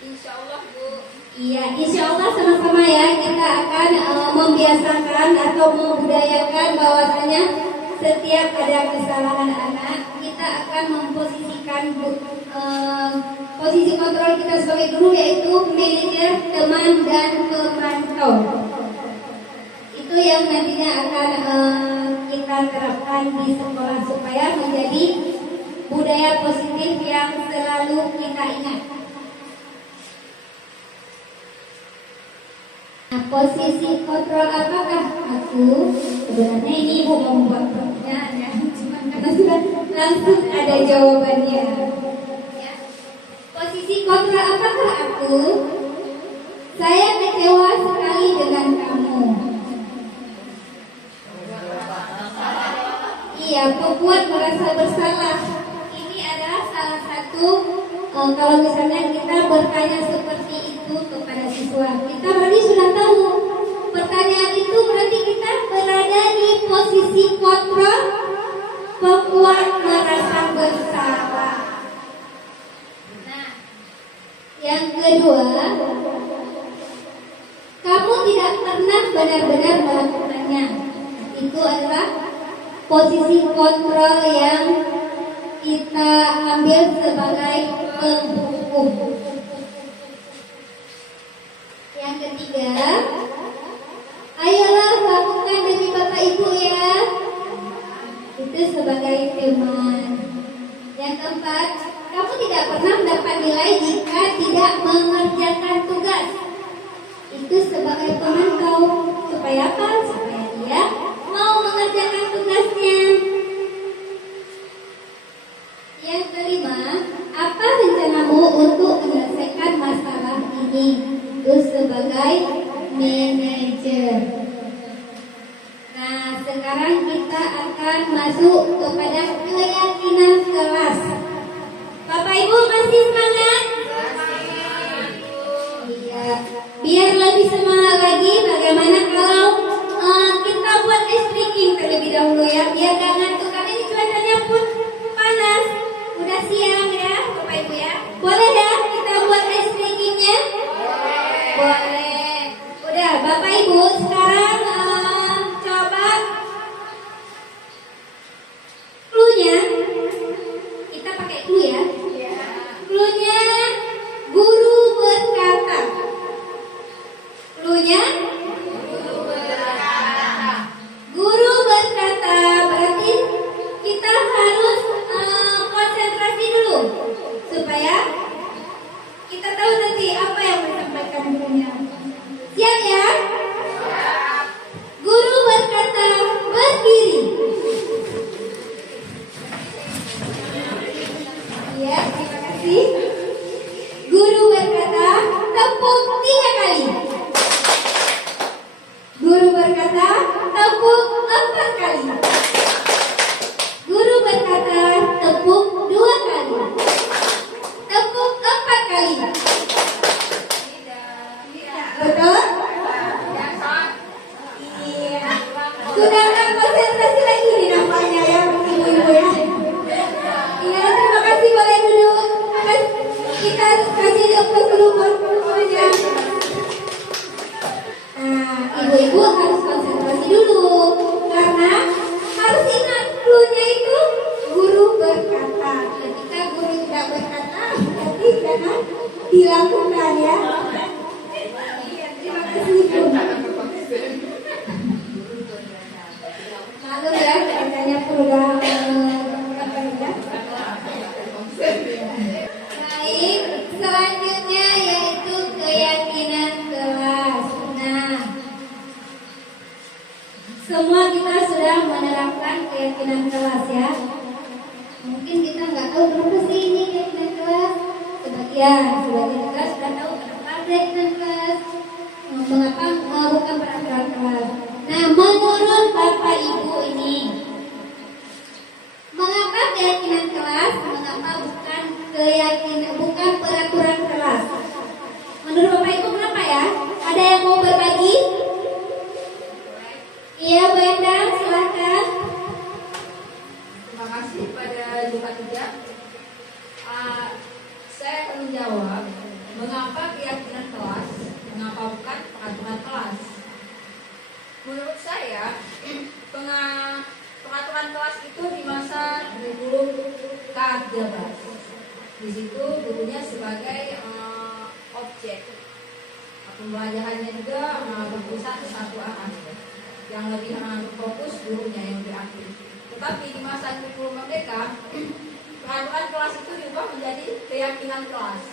Insya Allah Bu. Iya, insya Allah sama-sama ya kita akan membiasakan atau membudayakan bahwasanya setiap ada kesalahan anak kita akan memposisikan posisi kontrol kita sebagai guru, yaitu manajer, teman, dan pemantau. Itu yang nantinya akan kita terapkan di sekolah supaya menjadi budaya positif yang selalu kita ingat. Nah, posisi kontrol apakah aku? Sebenarnya ini ibu mau membuat pertanyaan ya, cuma karena sudah langsung ada jawabannya. Ya. Posisi kontrol apakah aku? Saya kecewa sekali dengan kamu. Iya, membuat merasa bersalah. Ini adalah salah satu kalau misalnya kita bertanya seperti itu kepada siswa, kita berarti sudah tahu pertanyaan itu berarti kita berada di posisi kontrol, membuat merasa bersalah. Nah, yang kedua, kamu tidak pernah benar-benar melakukannya. Itu adalah posisi kontrol yang kita ambil sebagai penghukum. Yang ketiga, ayolah lakukan demi Bapak Ibu ya. Itu sebagai teman. Yang keempat, kamu tidak pernah mendapat nilai jika tidak mengerjakan tugas. Itu sebagai pemantau. Supaya apa? Supaya dia mau mengerjakan tugasnya. Yang kelima, apa rencanamu untuk menyelesaikan masalah ini? Itu sebagai manajer. Nah, sekarang kita akan masuk kepada keyakinan kelas. Bapak Ibu masih semangat? Iya. Biar lebih semangat lagi, bagaimana kalau kita buat ice breaking terlebih dahulu ya, biar gak ngantuk karena ini cuacanya pun panas. Udah siang ya, Bapak Ibu ya. Boleh dah kita buat ice breakingnya? Boleh. Udah, Bapak Ibu sekarang coba clue-nya. Kita pakai clue ya. Clue-nya guru berkata. Clue-nya guru berkata, berarti kita harus konsentrasi dulu supaya kita tahu nanti apa yang disampaikan gurunya. Siap ya? Guru berkata, berdiri. Ya, terima kasih. Guru berkata, tepuk 3 kali. Guru berkata, tepuk 4 kali. Guru berkata, tepuk 2 kali. Tepuk 4 kali. Betul? Iya. Sudah nggak konsentrasi lagi nih nampaknya ya, ibu-ibu ya. Iya, terima kasih, boleh duduk. Kita kasih dokter keluar semuanya. Nah, ibu-ibu harus konsentrasi dulu karena harus ingat clue-nya itu guru berkata. Ketika guru berkata berarti jangan dilakukan ya. Terima kasih Bu. Lalu ya katanya udah baik, selanjutnya yaitu keyakinan kelas. Nah, semua kita sudah menerapkan keyakinan kelas ya. Mungkin kita nggak tahu berapa sih ini keyakinan kelas. Sebagian kita sudah tahu berapa keyakinan kelas. Mengapa bukan peraturan kelas. Nah, menurut Bapak Ibu ini, mengapa keyakinan kelas? Mengapa bukan peraturan kelas? Menurut Bapak Ibu kenapa ya? Ada yang mau berbagi? Iya, Bu Endang, silakan. Terima kasih pada Bapak Tiga. Saya akan menjawab mengapa keyakinan kelas, mengapa bukan peraturan kelas. Menurut saya, pengaturan kelas itu di masa guru K13. Di situ gurunya sebagai objek. Pembelajarannya juga berpusat ke satu arah. Yang lebih fokus gurunya yang lebih aktif. Tetapi di masa kurikulum merdeka, peraturan kelas itu diubah menjadi keyakinan kelas,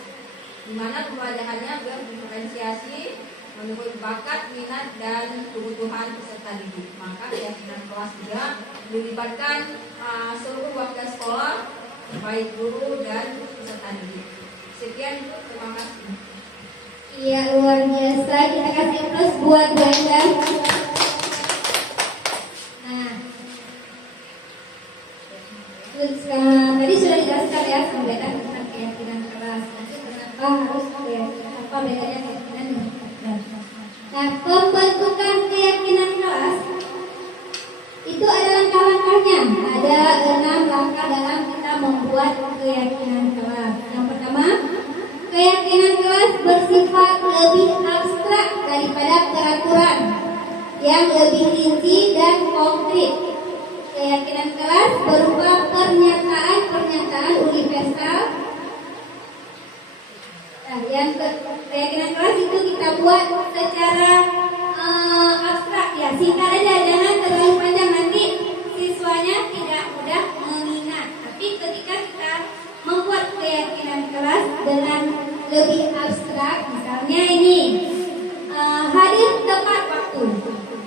di mana pembelajarannya berdiferensiasi menurut bakat, minat, dan kebutuhan peserta didik. Maka keyakinan kelas juga melibatkan seluruh warga sekolah, baik guru dan peserta didik. Sekian itu, terima kasih. Iya, luar biasa. Kita kasih plus buat Bu Endang. Nah, tadi sudah dijelaskan ya perbedaan tentang keyakinan kelas. Nanti kenapa harus keyakinan, apa bedanya keyakinan dengan kelas. Nah, pembentukan keyakinan kelas itu ada langkah-langkahnya. Ada 6 langkah dalam kita membuat keyakinan kelas. Yang pertama, keyakinan kelas bersifat lebih abstrak daripada peraturan yang lebih rinci dan konkret. Keyakinan kelas berupa pernyataan-pernyataan universal. Nah, keyakinan kelas itu kita buat secara abstrak ya, singkat aja, jangan terlalu panjang, nanti siswanya tidak mudah mengingat. Tapi ketika kita membuat keyakinan kelas dengan lebih abstrak, misalnya ini hadir tepat waktu,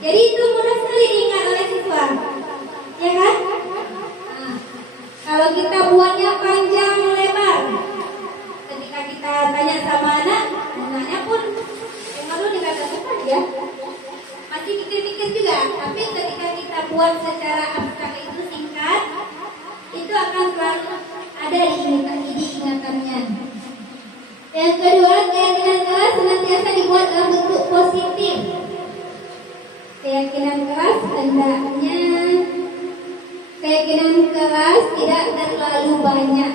jadi itu mudah sekali diingat oleh siswa, ya kan? Nah, kalau kita buatnya panjang lebar, ketika kita tanya sama anak, anaknya pun baru dikatakan ya, masih pikir-pikir juga. Tapi ketika kita buat secara abstrak itu singkat, itu akan selalu ada di ingatannya. Yang kedua, keyakinan kelas senantiasa dibuat dalam bentuk positif. Keyakinan kelas hendaknya keyakinan kelas tidak terlalu banyak.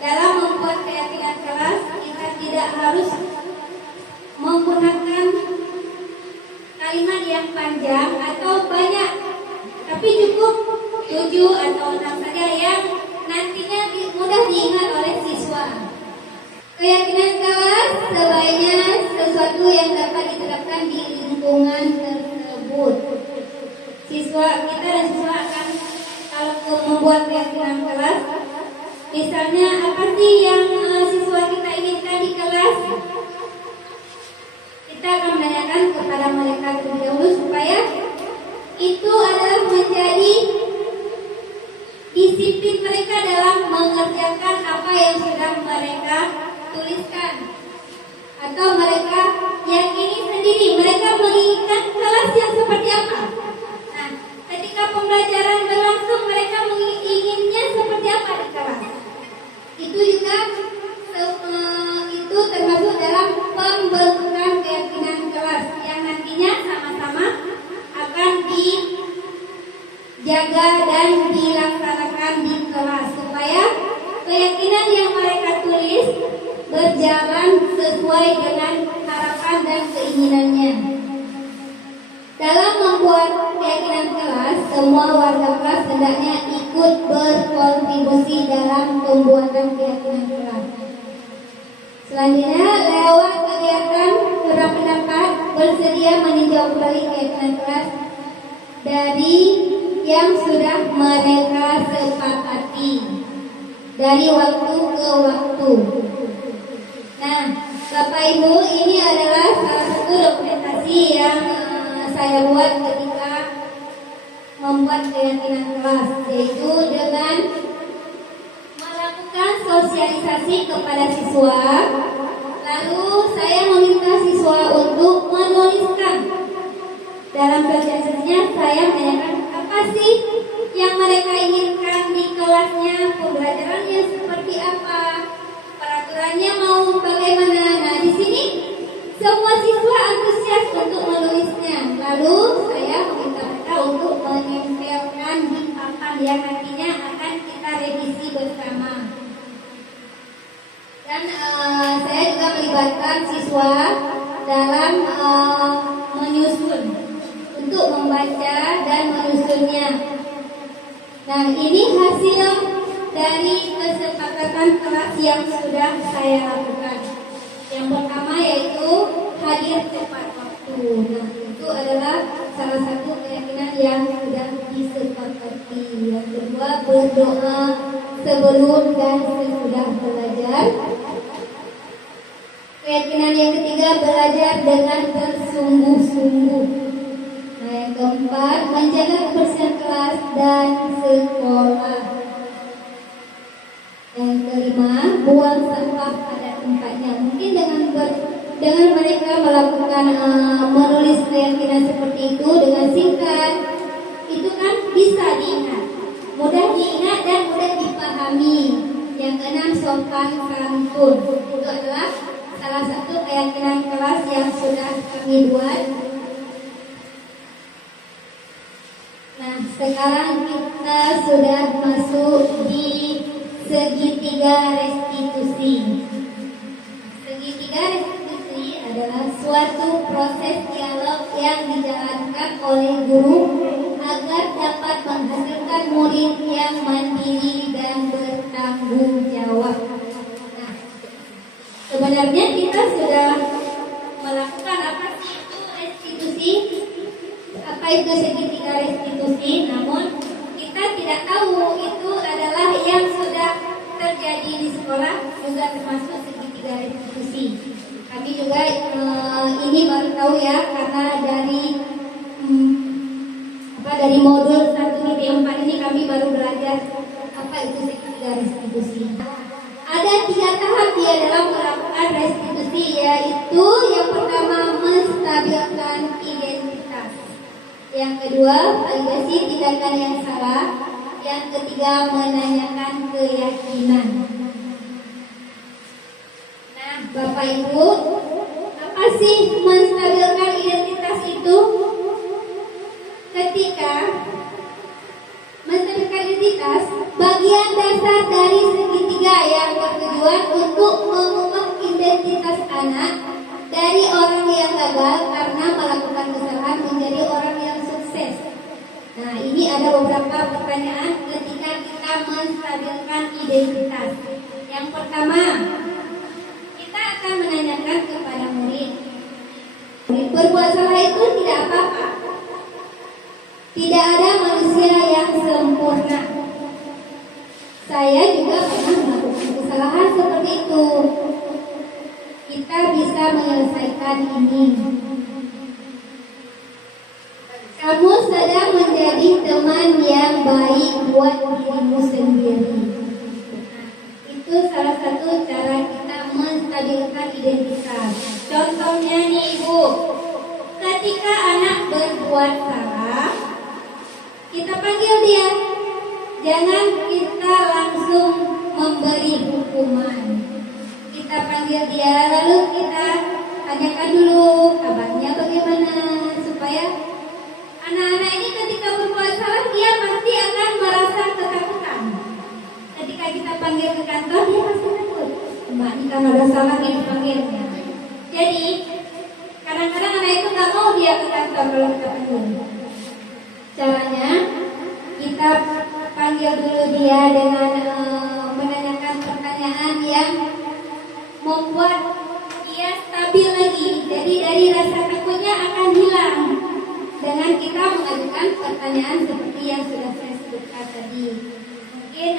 Dalam membuat keyakinan kelas, kita tidak harus menggunakan kalimat yang panjang atau banyak, tapi cukup 7 atau 6 saja yang nantinya mudah diingat oleh siswa. Keyakinan kelas sebaiknya sesuatu yang dapat diterapkan di lingkungan tersebut. Kita dan siswa akan, kalau membuat keyakinan kelas, misalnya apa sih yang siswa kita inginkan di kelas, kita akan menanyakan kepada mereka terlebih dahulu supaya itu adalah menjadi disiplin mereka dalam mengerjakan apa yang sudah mereka tuliskan, atau mereka yakini sendiri mereka menginginkan kelas yang seperti apa. Nah, ketika pembelajaran berlangsung, mereka menginginnya seperti apa di kelas. Itu juga itu termasuk dalam pembentukan keyakinan kelas yang nantinya sama-sama akan dijaga dan dilaksanakan di kelas, supaya keyakinan yang mereka tulis berjalan sesuai dengan harapan dan keinginannya. Dalam membuat keyakinan kelas, semua warga kelas hendaknya ikut berkontribusi dalam pembuatan keyakinan Selanjutnya, lewat kegiatan berpendapat bersedia meninjau kembali keyakinan kelas dari yang sudah mereka sepakati dari waktu ke waktu. Nah, Bapak Ibu, ini adalah salah satu dokumentasi yang saya buat ketika membuat keyakinan kelas, yaitu dengan melakukan sosialisasi kepada siswa. Lalu saya meminta siswa untuk menuliskan. Dalam sosialisasinya saya menanyakan apa sih yang mereka inginkan di kelasnya, pembelajarannya seperti apa, peraturannya mau bagaimana. Nah, di sini semua siswa antusias untuk menulisnya. Lalu saya meminta mereka untuk menempelkan di papan yang nantinya akan kita revisi bersama. Dan saya juga melibatkan siswa dalam menyusun, untuk membaca dan menyusunnya. Nah, ini hasil dari kesepakatan kelas yang sudah saya lakukan. Yang pertama yaitu hadir tepat waktu. Nah, itu adalah salah satu keyakinan yang sudah disepakati. Yang kedua, berdoa sebelum dan sesudah belajar. Keyakinan yang ketiga, belajar dengan bersungguh-sungguh. Nah, yang keempat, menjaga kebersihan kelas dan sekolah. Yang kelima, buang sampah pada tempatnya. Mungkin dengan mereka melakukan menulis keyakinan seperti itu dengan singkat, itu kan bisa diingat, mudah diingat dan mudah dipahami. Yang keenam, sopan santun. Itu adalah salah satu keyakinan kelas yang sudah kami buat. Nah, sekarang kita sudah masuk di segitiga restitusi. Segitiga restitusi adalah suatu proses dialog yang dijalankan oleh guru agar dapat menghasilkan murid yang mandiri dan bertanggung jawab. Nah, sebenarnya kita sudah melakukan apa sih itu restitusi? Apa itu segitiga restitusi? Namun kita tidak tahu itu adalah yang sudah terjadi di sekolah juga termasuk segitiga restitusi. Kami juga ini baru tahu ya, karena dari modul 1-4 ini kami baru belajar apa itu segitiga restitusi. Ada 3 tahap dia dalam melakukan restitusi, yaitu yang pertama menstabilkan identitas. Yang kedua, validasi tindakan yang salah. Yang ketiga, menanyakan keyakinan. Nah, Bapak Ibu, apa sih menstabilkan identitas itu? Ketika menstabilkan identitas, bagian dasar dari segitiga yang bertujuan untuk mengubah identitas anak dari orang yang gagal karena melakukan kesalahan menjadi orang yang sukses. Nah, ini ada beberapa pertanyaan ketika kita menstabilkan identitas. Yang pertama, kita akan menanyakan kepada murid, berbuat salah itu tidak apa-apa. Tidak ada manusia yang sempurna. Saya juga pernah melakukan kesalahan seperti itu. Kita bisa menyelesaikan ini. Kamu sedang menjadi teman yang baik buat dirimu sendiri. Itu salah satu cara kita menstabilkan identitas. Contohnya nih Ibu, ketika anak berbuat salah, kita panggil dia. Jangan kita langsung memberi hukuman. Kita panggil dia, lalu kita tanyakan dulu kabarnya bagaimana, supaya anak-anak ini ketika berbuat salah dia pasti akan merasa ketakutan. Ketika kita panggil ke kantor, dia pasti takut. Mbak ini kan ada salah ini dipanggilnya. Jadi kadang-kadang anak itu nggak mau dia ke kantor kalau kita panggil. Caranya kita panggil dulu dia dengan menanyakan pertanyaan yang membuat mengajukan pertanyaan seperti yang sudah saya sebutkan tadi. Mungkin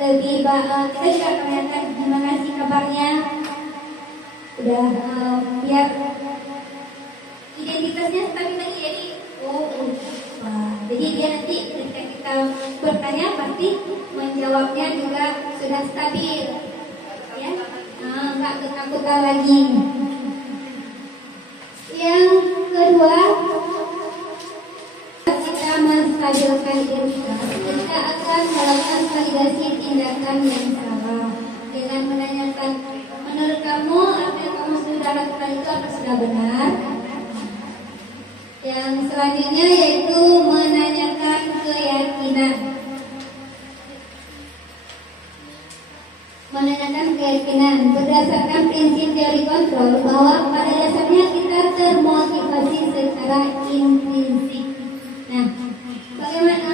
lebih kita juga kelihatan terima kasih kabarnya udah biar identitasnya stabil lagi, jadi jadi dia nanti ketika kita bertanya pasti menjawabnya juga sudah stabil ya, nggak ketakutan lagi. Yang kedua, kita menstabilkan identitas, kita akan melakukan validasi tindakan yang salah dengan menanyakan, menurut kamu apa yang kamu sudah lakukan itu apa sudah benar? Yang selanjutnya yaitu menanyakan keyakinan. Menanyakan keyakinan berdasarkan prinsip teori kontrol bahwa pada dasarnya kita termotivasi secara intrinsik. Nah, bagaimana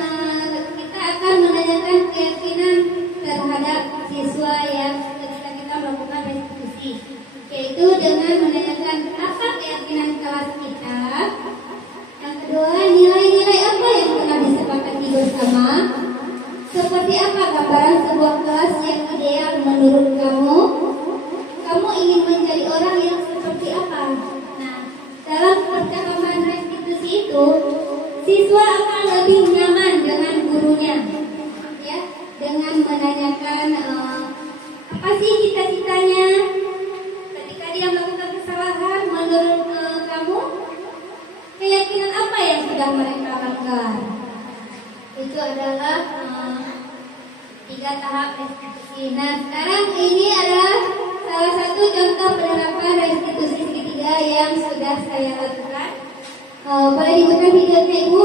kita akan menanyakan keyakinan terhadap siswa yang ketika kita melakukan restitusi, yaitu dengan menanyakan apa keyakinan kelas kita. Yang kedua, nilai-nilai apa yang telah disepakati bersama. Seperti apa gambaran sebuah kelas yang ideal menurut kamu? Kamu ingin menjadi orang yang seperti apa? Nah, dalam percakapan restitusi itu, siswa akan lebih nyaman dengan gurunya, ya, dengan menanyakan apa sih cita-citanya ketika dia melakukan kesalahan. Menurut kamu, keyakinan apa yang sudah mereka langgar? Itu adalah 3 tahap restitusi. Nah, sekarang ini adalah salah satu contoh penerapan restitusi segitiga yang sudah saya lakukan. Boleh dibuka videonya, Ibu?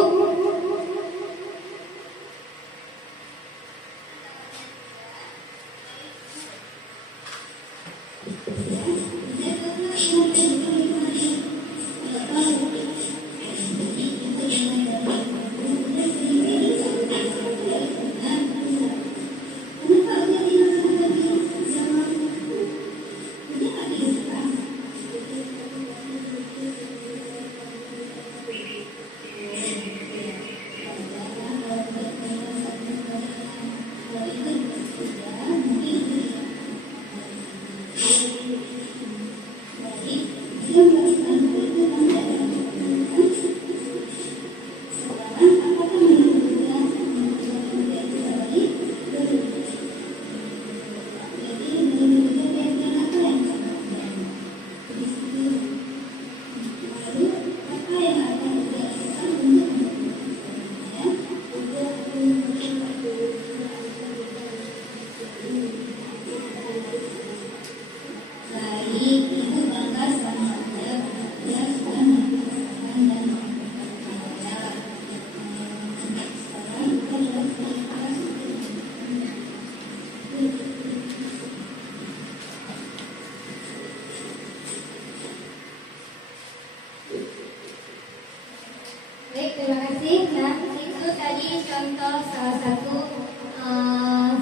Baik, terima kasih. Nah, itu tadi contoh salah satu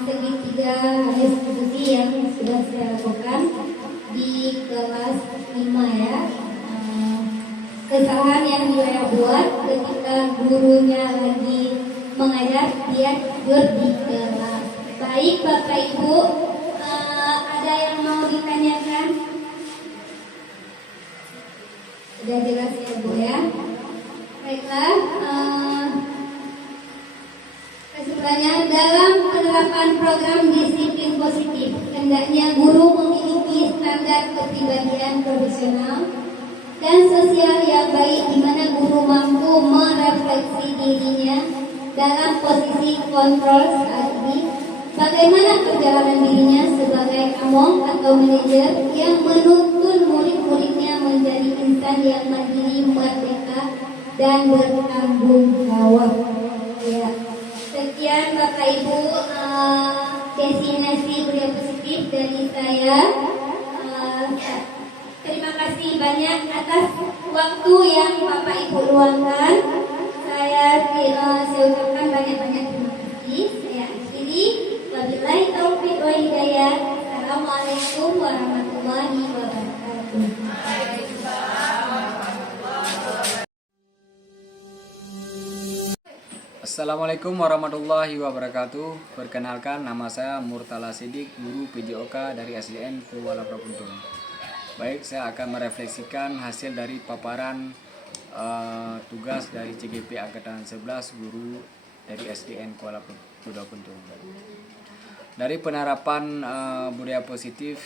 segitiga restitusi yang sudah saya lakukan di kelas 5 ya. Kesalahan yang saya buat ketika gurunya lagi mengajar, dia tidur di kelas. Baik, Bapak Ibu, ada yang mau ditanyakan? Sudah jelas ya, Bu ya? Baiklah, kesimpulannya dalam penerapan program disiplin positif, hendaknya guru memiliki standar kepribadian profesional dan sosial yang baik, di mana guru mampu merefleksi dirinya dalam posisi kontrol saat ini, bagaimana perjalanan dirinya sebagai among atau manajer yang menuntun murid-muridnya menjadi insan yang mandiri, merdeka, dan bertanggung jawab. Ya, sekian Bapak Ibu destinasi budaya positif dari saya. Terima kasih banyak atas waktu yang Bapak Ibu luangkan. Saya ucapkan banyak-banyak terima kasih. Saya akhiri. Wabillahi taufiq wal hidayah. Assalamualaikum warahmatullahi wabarakatuh. Assalamualaikum warahmatullahi wabarakatuh. Perkenalkan, nama saya Murtala Sidik, guru PJOK dari SDN Kuala Prapuntung. Baik, saya akan merefleksikan hasil dari paparan tugas dari CGP Angkatan 11 guru dari SDN Kuala Prapuntung. Dari penerapan budaya positif,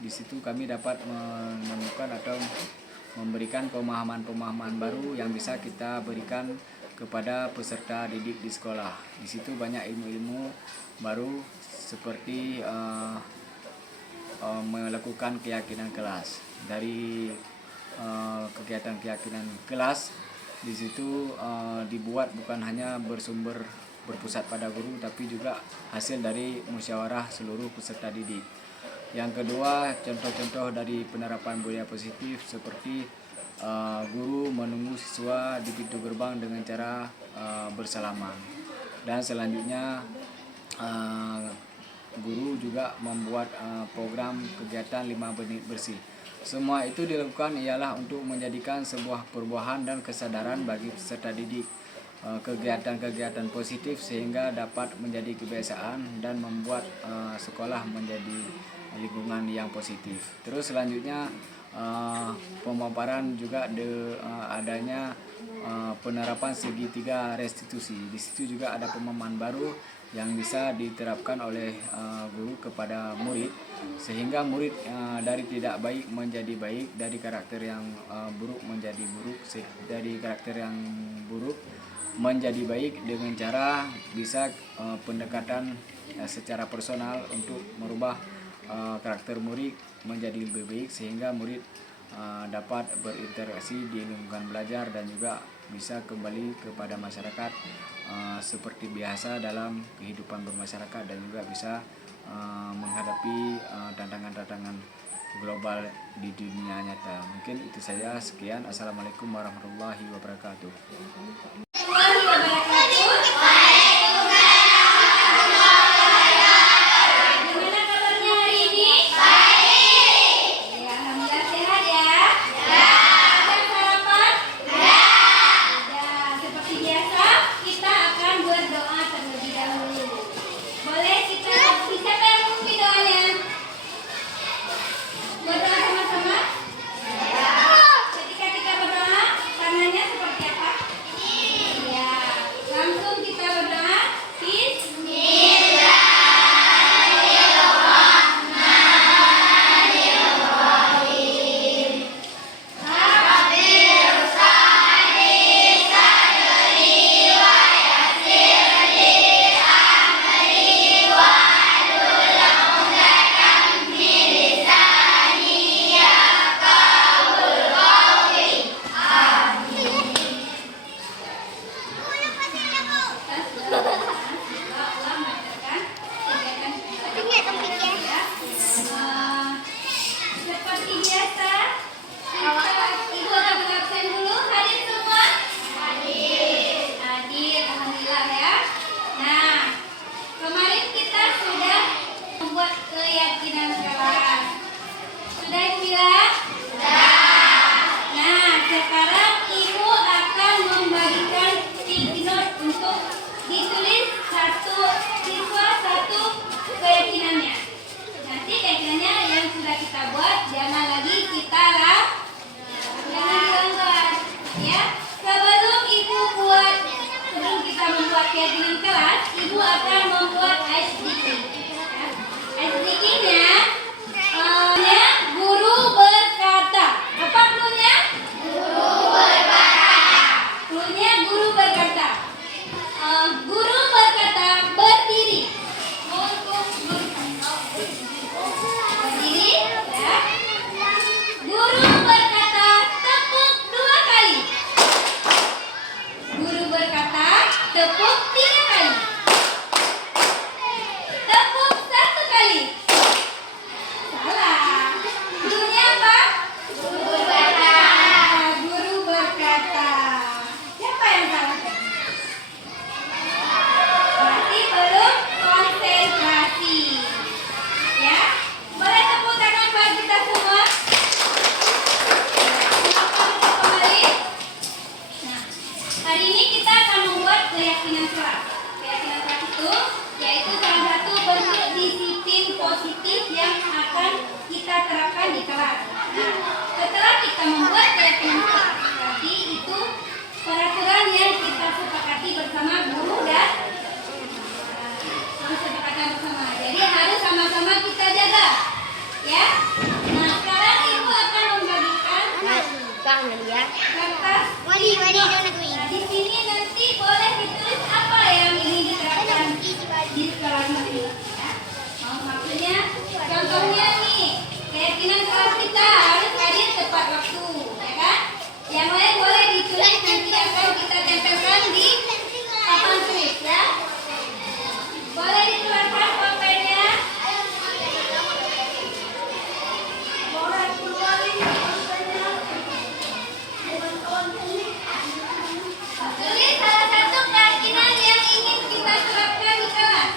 di situ kami dapat menemukan atau memberikan pemahaman-pemahaman baru yang bisa kita berikan kepada peserta didik di sekolah. Di situ banyak ilmu-ilmu baru seperti melakukan keyakinan kelas. Dari kegiatan keyakinan kelas di situ dibuat bukan hanya berpusat pada guru, tapi juga hasil dari musyawarah seluruh peserta didik. Yang kedua, contoh-contoh dari penerapan budaya positif seperti guru menunggu siswa di pintu gerbang dengan cara bersalaman. Dan selanjutnya guru juga membuat program kegiatan 5 menit bersih. Semua itu dilakukan ialah untuk menjadikan sebuah perubahan dan kesadaran bagi peserta didik. Kegiatan-kegiatan positif sehingga dapat menjadi kebiasaan dan membuat sekolah menjadi lingkungan yang positif. Terus selanjutnya pemaparan juga adanya penerapan segitiga restitusi. Di situ juga ada pemahaman baru yang bisa diterapkan oleh guru kepada murid, sehingga murid dari tidak baik menjadi baik, dari karakter yang buruk menjadi buruk, dari karakter yang buruk menjadi baik dengan cara bisa pendekatan secara personal untuk merubah karakter murid menjadi lebih baik, sehingga murid dapat berinteraksi di lingkungan belajar dan juga bisa kembali kepada masyarakat seperti biasa dalam kehidupan bermasyarakat, dan juga bisa menghadapi tantangan-tantangan global di dunia nyata. Mungkin itu saja, sekian. Assalamualaikum warahmatullahi wabarakatuh. Keyakinan kelas, Ibu akan membuat SDK. SDK-nya guru berkata. Apa clue-nya? Guru berkata. Clue-nya guru berkata. Guru berkata berdiri. Untuk berdiri, ya. Guru berkata tepuk 2 kali. Guru berkata tepuk 3 kali. Nah, di sini nanti boleh ditulis apa yang ingin diterapkan di kelas nanti. Ya. Maksudnya, contohnya nih, keyakinan kelas kita harus hadir tepat waktu, ya kan? Yang lain boleh ditulis nanti akan kita tempelkan di papan tulis, ya. Boleh dikeluarkan pulpennya. Boleh keluarin pulpennya. Tulis salah satu keyakinan yang ingin kita terapkan di kelas.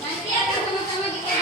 Nanti akan sama-sama kita.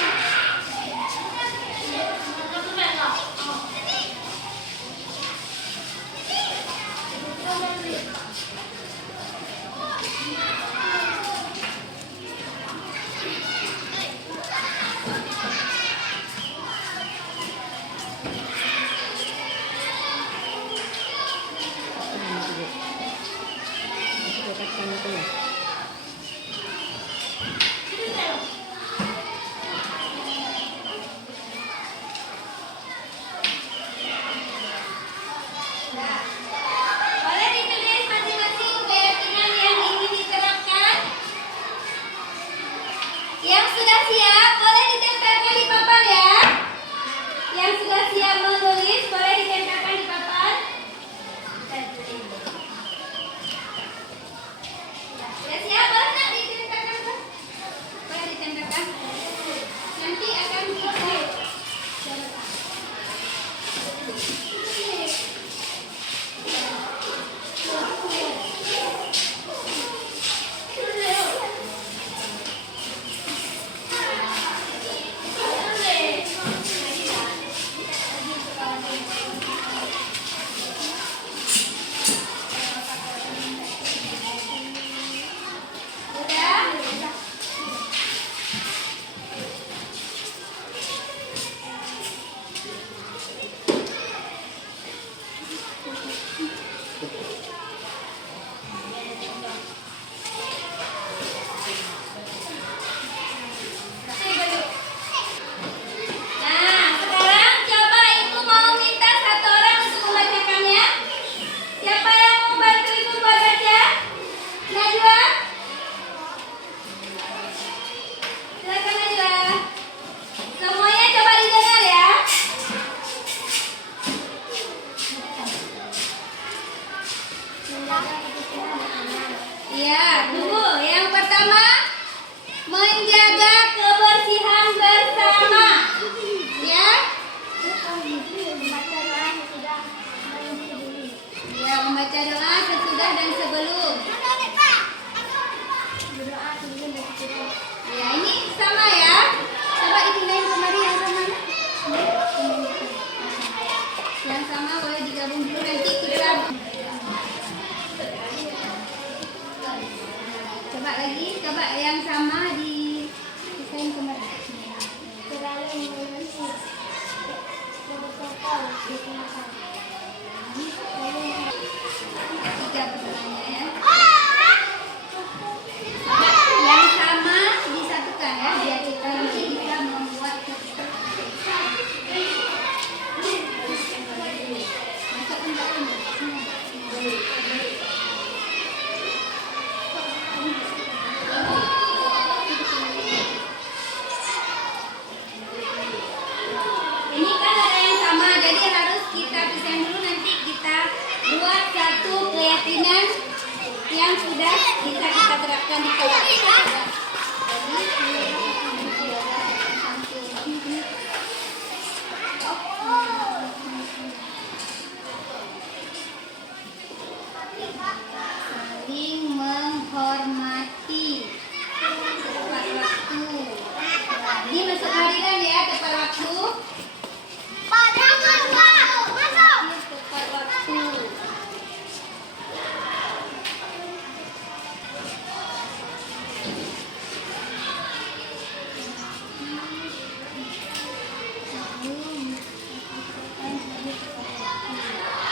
Boleh ditulis masing-masing keyakinan yang ingin diterapkan. Yang sudah siap boleh ditempelkan di papan, ya. Yang sudah siap menulis boleh ditempelkan di papan. Sudah siap boleh nak ditempelkan, Pak? Boleh ditempelkan. Nanti akan kita Nah, sekarang coba Ibu mau minta satu orang untuk membacakannya. Siapa yang mau bantu Ibu buat baca? Najwa? Silakan Najwa. Semuanya coba didengar, ya. Iya, tunggu. Yang pertama, menjaga kebersihan bersama. Ya. Ya, membaca doa sesudah dan sebelum. Ya, ini sama, ya. Coba dipindahin kemari yang sama. Yang sama boleh digabung dulu, nanti kita. Coba lagi, coba yang sama di desain kemari. Tiga pertanyaannya, ya. Yang sama disatukan, ya, biar kita nanti bisa membuat. Masukkan ke sini. Ini kan ada yang sama, jadi harus kita pisahin dulu, nanti kita buat satu keyakinan yang sudah bisa kita terapkan di kelas. Saling menghormati, tepat waktu. Ini masuk harian, ya, tepat waktu. Tepat waktu.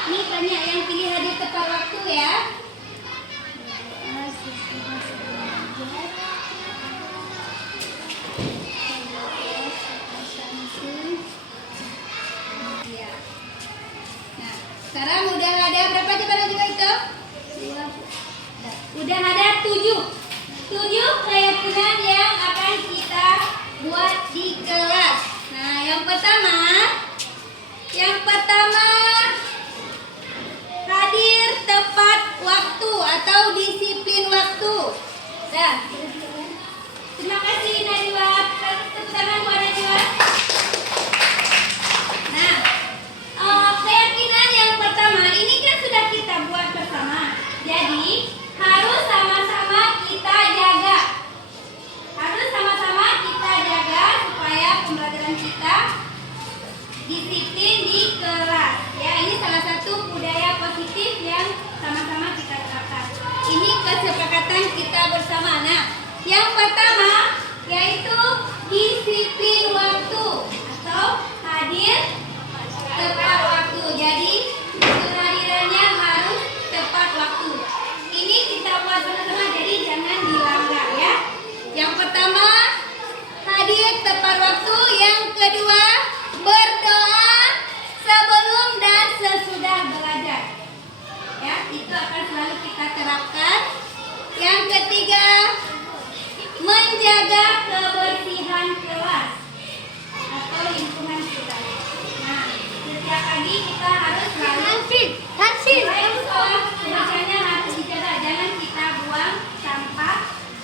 Ini banyak yang pilih hadir tepat waktu, ya. Sekarang udah ada berapa coba juga itu? pertama, hadir tepat waktu atau disiplin waktu. Dah. Terima kasih Najwa. Tepuk tangan buat Najwa. Nah, keyakinan yang pertama ini kan sudah kita buat bersama. Jadi harus sama-sama kita jaga. Harus sama-sama kita jaga supaya pembelajaran kita disiplin di kelas. Ya, ini salah satu budaya positif yang sama-sama kita terapkan. Ini kesepakatan kita bersama. Nah, yang pertama yaitu disiplin waktu atau hadir tepat waktu. Jadi kehadirannya harus tepat waktu. Ini kita buat bersama, jadi jangan dilanggar ya. Yang pertama hadir tepat waktu. Yang kedua berdoa sebelum dan sesudah belajar. Ya, itu akan selalu kita terapkan. Yang ketiga menjaga kebersihan kelas atau lingkungan kita. Nah, setiap pagi kita harus selalu mulai sekolah kebersihannya harus dijaga. Jangan kita buang sampah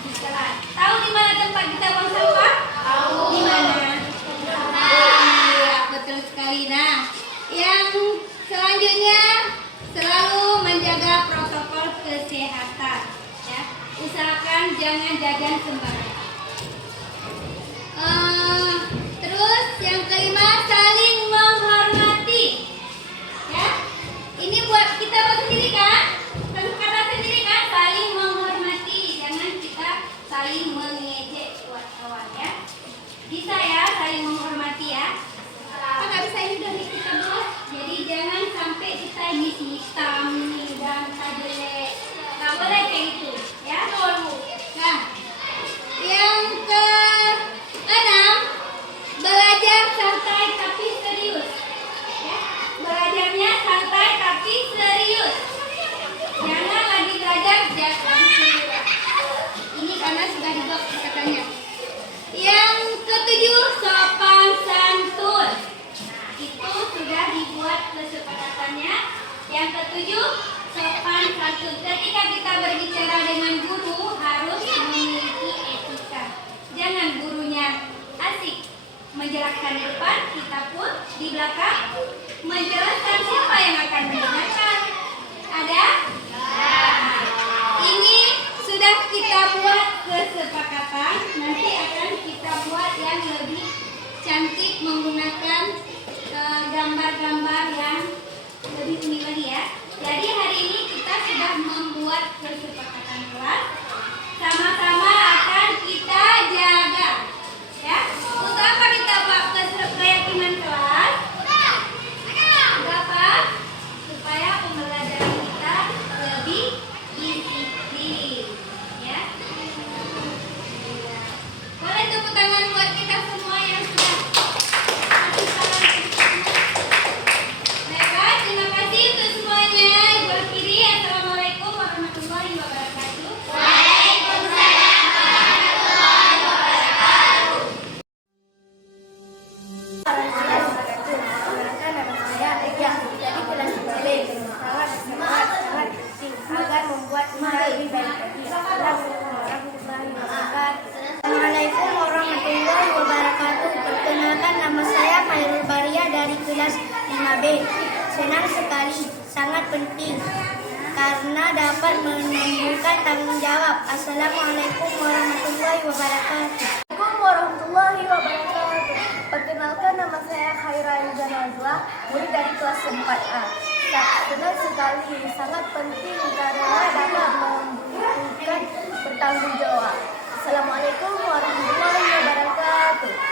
di kelas. Tahu di mana tempat kita buang sampah? Tahu. Di mana? Iya, betul sekali. Nah, yang selanjutnya selalu menjaga protokol kesehatan. Ya, usahakan jangan jajan sembarangan. Terus yang kelima saling menghormati. Ya, ini buat kita buat sendiri kan? Kata sendiri kan? Saling menghormati. Jangan kita saling mengejek kawan-kawan ya. Bisa ya saling menghormati ya. Apa nggak bisa ini udah kita buat. Jadi jangan sampai kita ini hitam dan jelek. Nggak boleh kayak gitu ya. Nah, yang keenam belajar santai tapi serius. Ya, belajarnya santai tapi serius. Jangan lagi belajar jangan serius. Ini karena sudah dibuat katanya. Yang ketujuh sopan santun. Nah, itu sudah dibuat kesepakatannya. Yang ketujuh sopan santun. Ketika kita berbicara dengan guru harus memiliki etika. Jangan gurunya asik menjelaskan di depan, kita pun di belakang menjelaskan. Siapa yang akan mendengarkan? Ada? Nah, ini sudah kita buat kesepakatan. Nanti akan kita buat yang lebih cantik menggunakan gambar-gambar yang lebih unik lagi ya. Jadi hari ini kita sudah membuat kesepakatan kelas. Sama-sama akan kita jaga. Ya. Untuk apa kita buat keyakinan kelas? Untuk apa? Supaya pembelajaran kita lebih disiplin. Ya. Boleh tepuk tangan buat kita semua yang sudah kasih saran. Baiklah, terima kasih untuk semuanya. Ibu akhiri, assalamualaikum warahmatullahi wabarakatuh. Waalaikumsalam warahmatullahi wabarakatuh. Perkenalkan nama saya Ega dari kelas B. Sangat penting agar membuat kita lebih baik lagi. Assalamualaikum warahmatullahi wabarakatuh. Assalamualaikum warahmatullahi wabarakatuh. Perkenalkan nama saya Khairul Baria dari kelas 5B. Senang sekali, sangat penting karena dapat menimbulkan tanggung jawab. Assalamualaikum warahmatullahi wabarakatuh. Assalamualaikum warahmatullahi wabarakatuh. Perkenalkan nama saya Khaira Yuda Nazwa, murid dari kelas 4A. Senang sekali, sangat penting karena dapat membutuhkan bertanggung jawab. Assalamualaikum warahmatullahi wabarakatuh.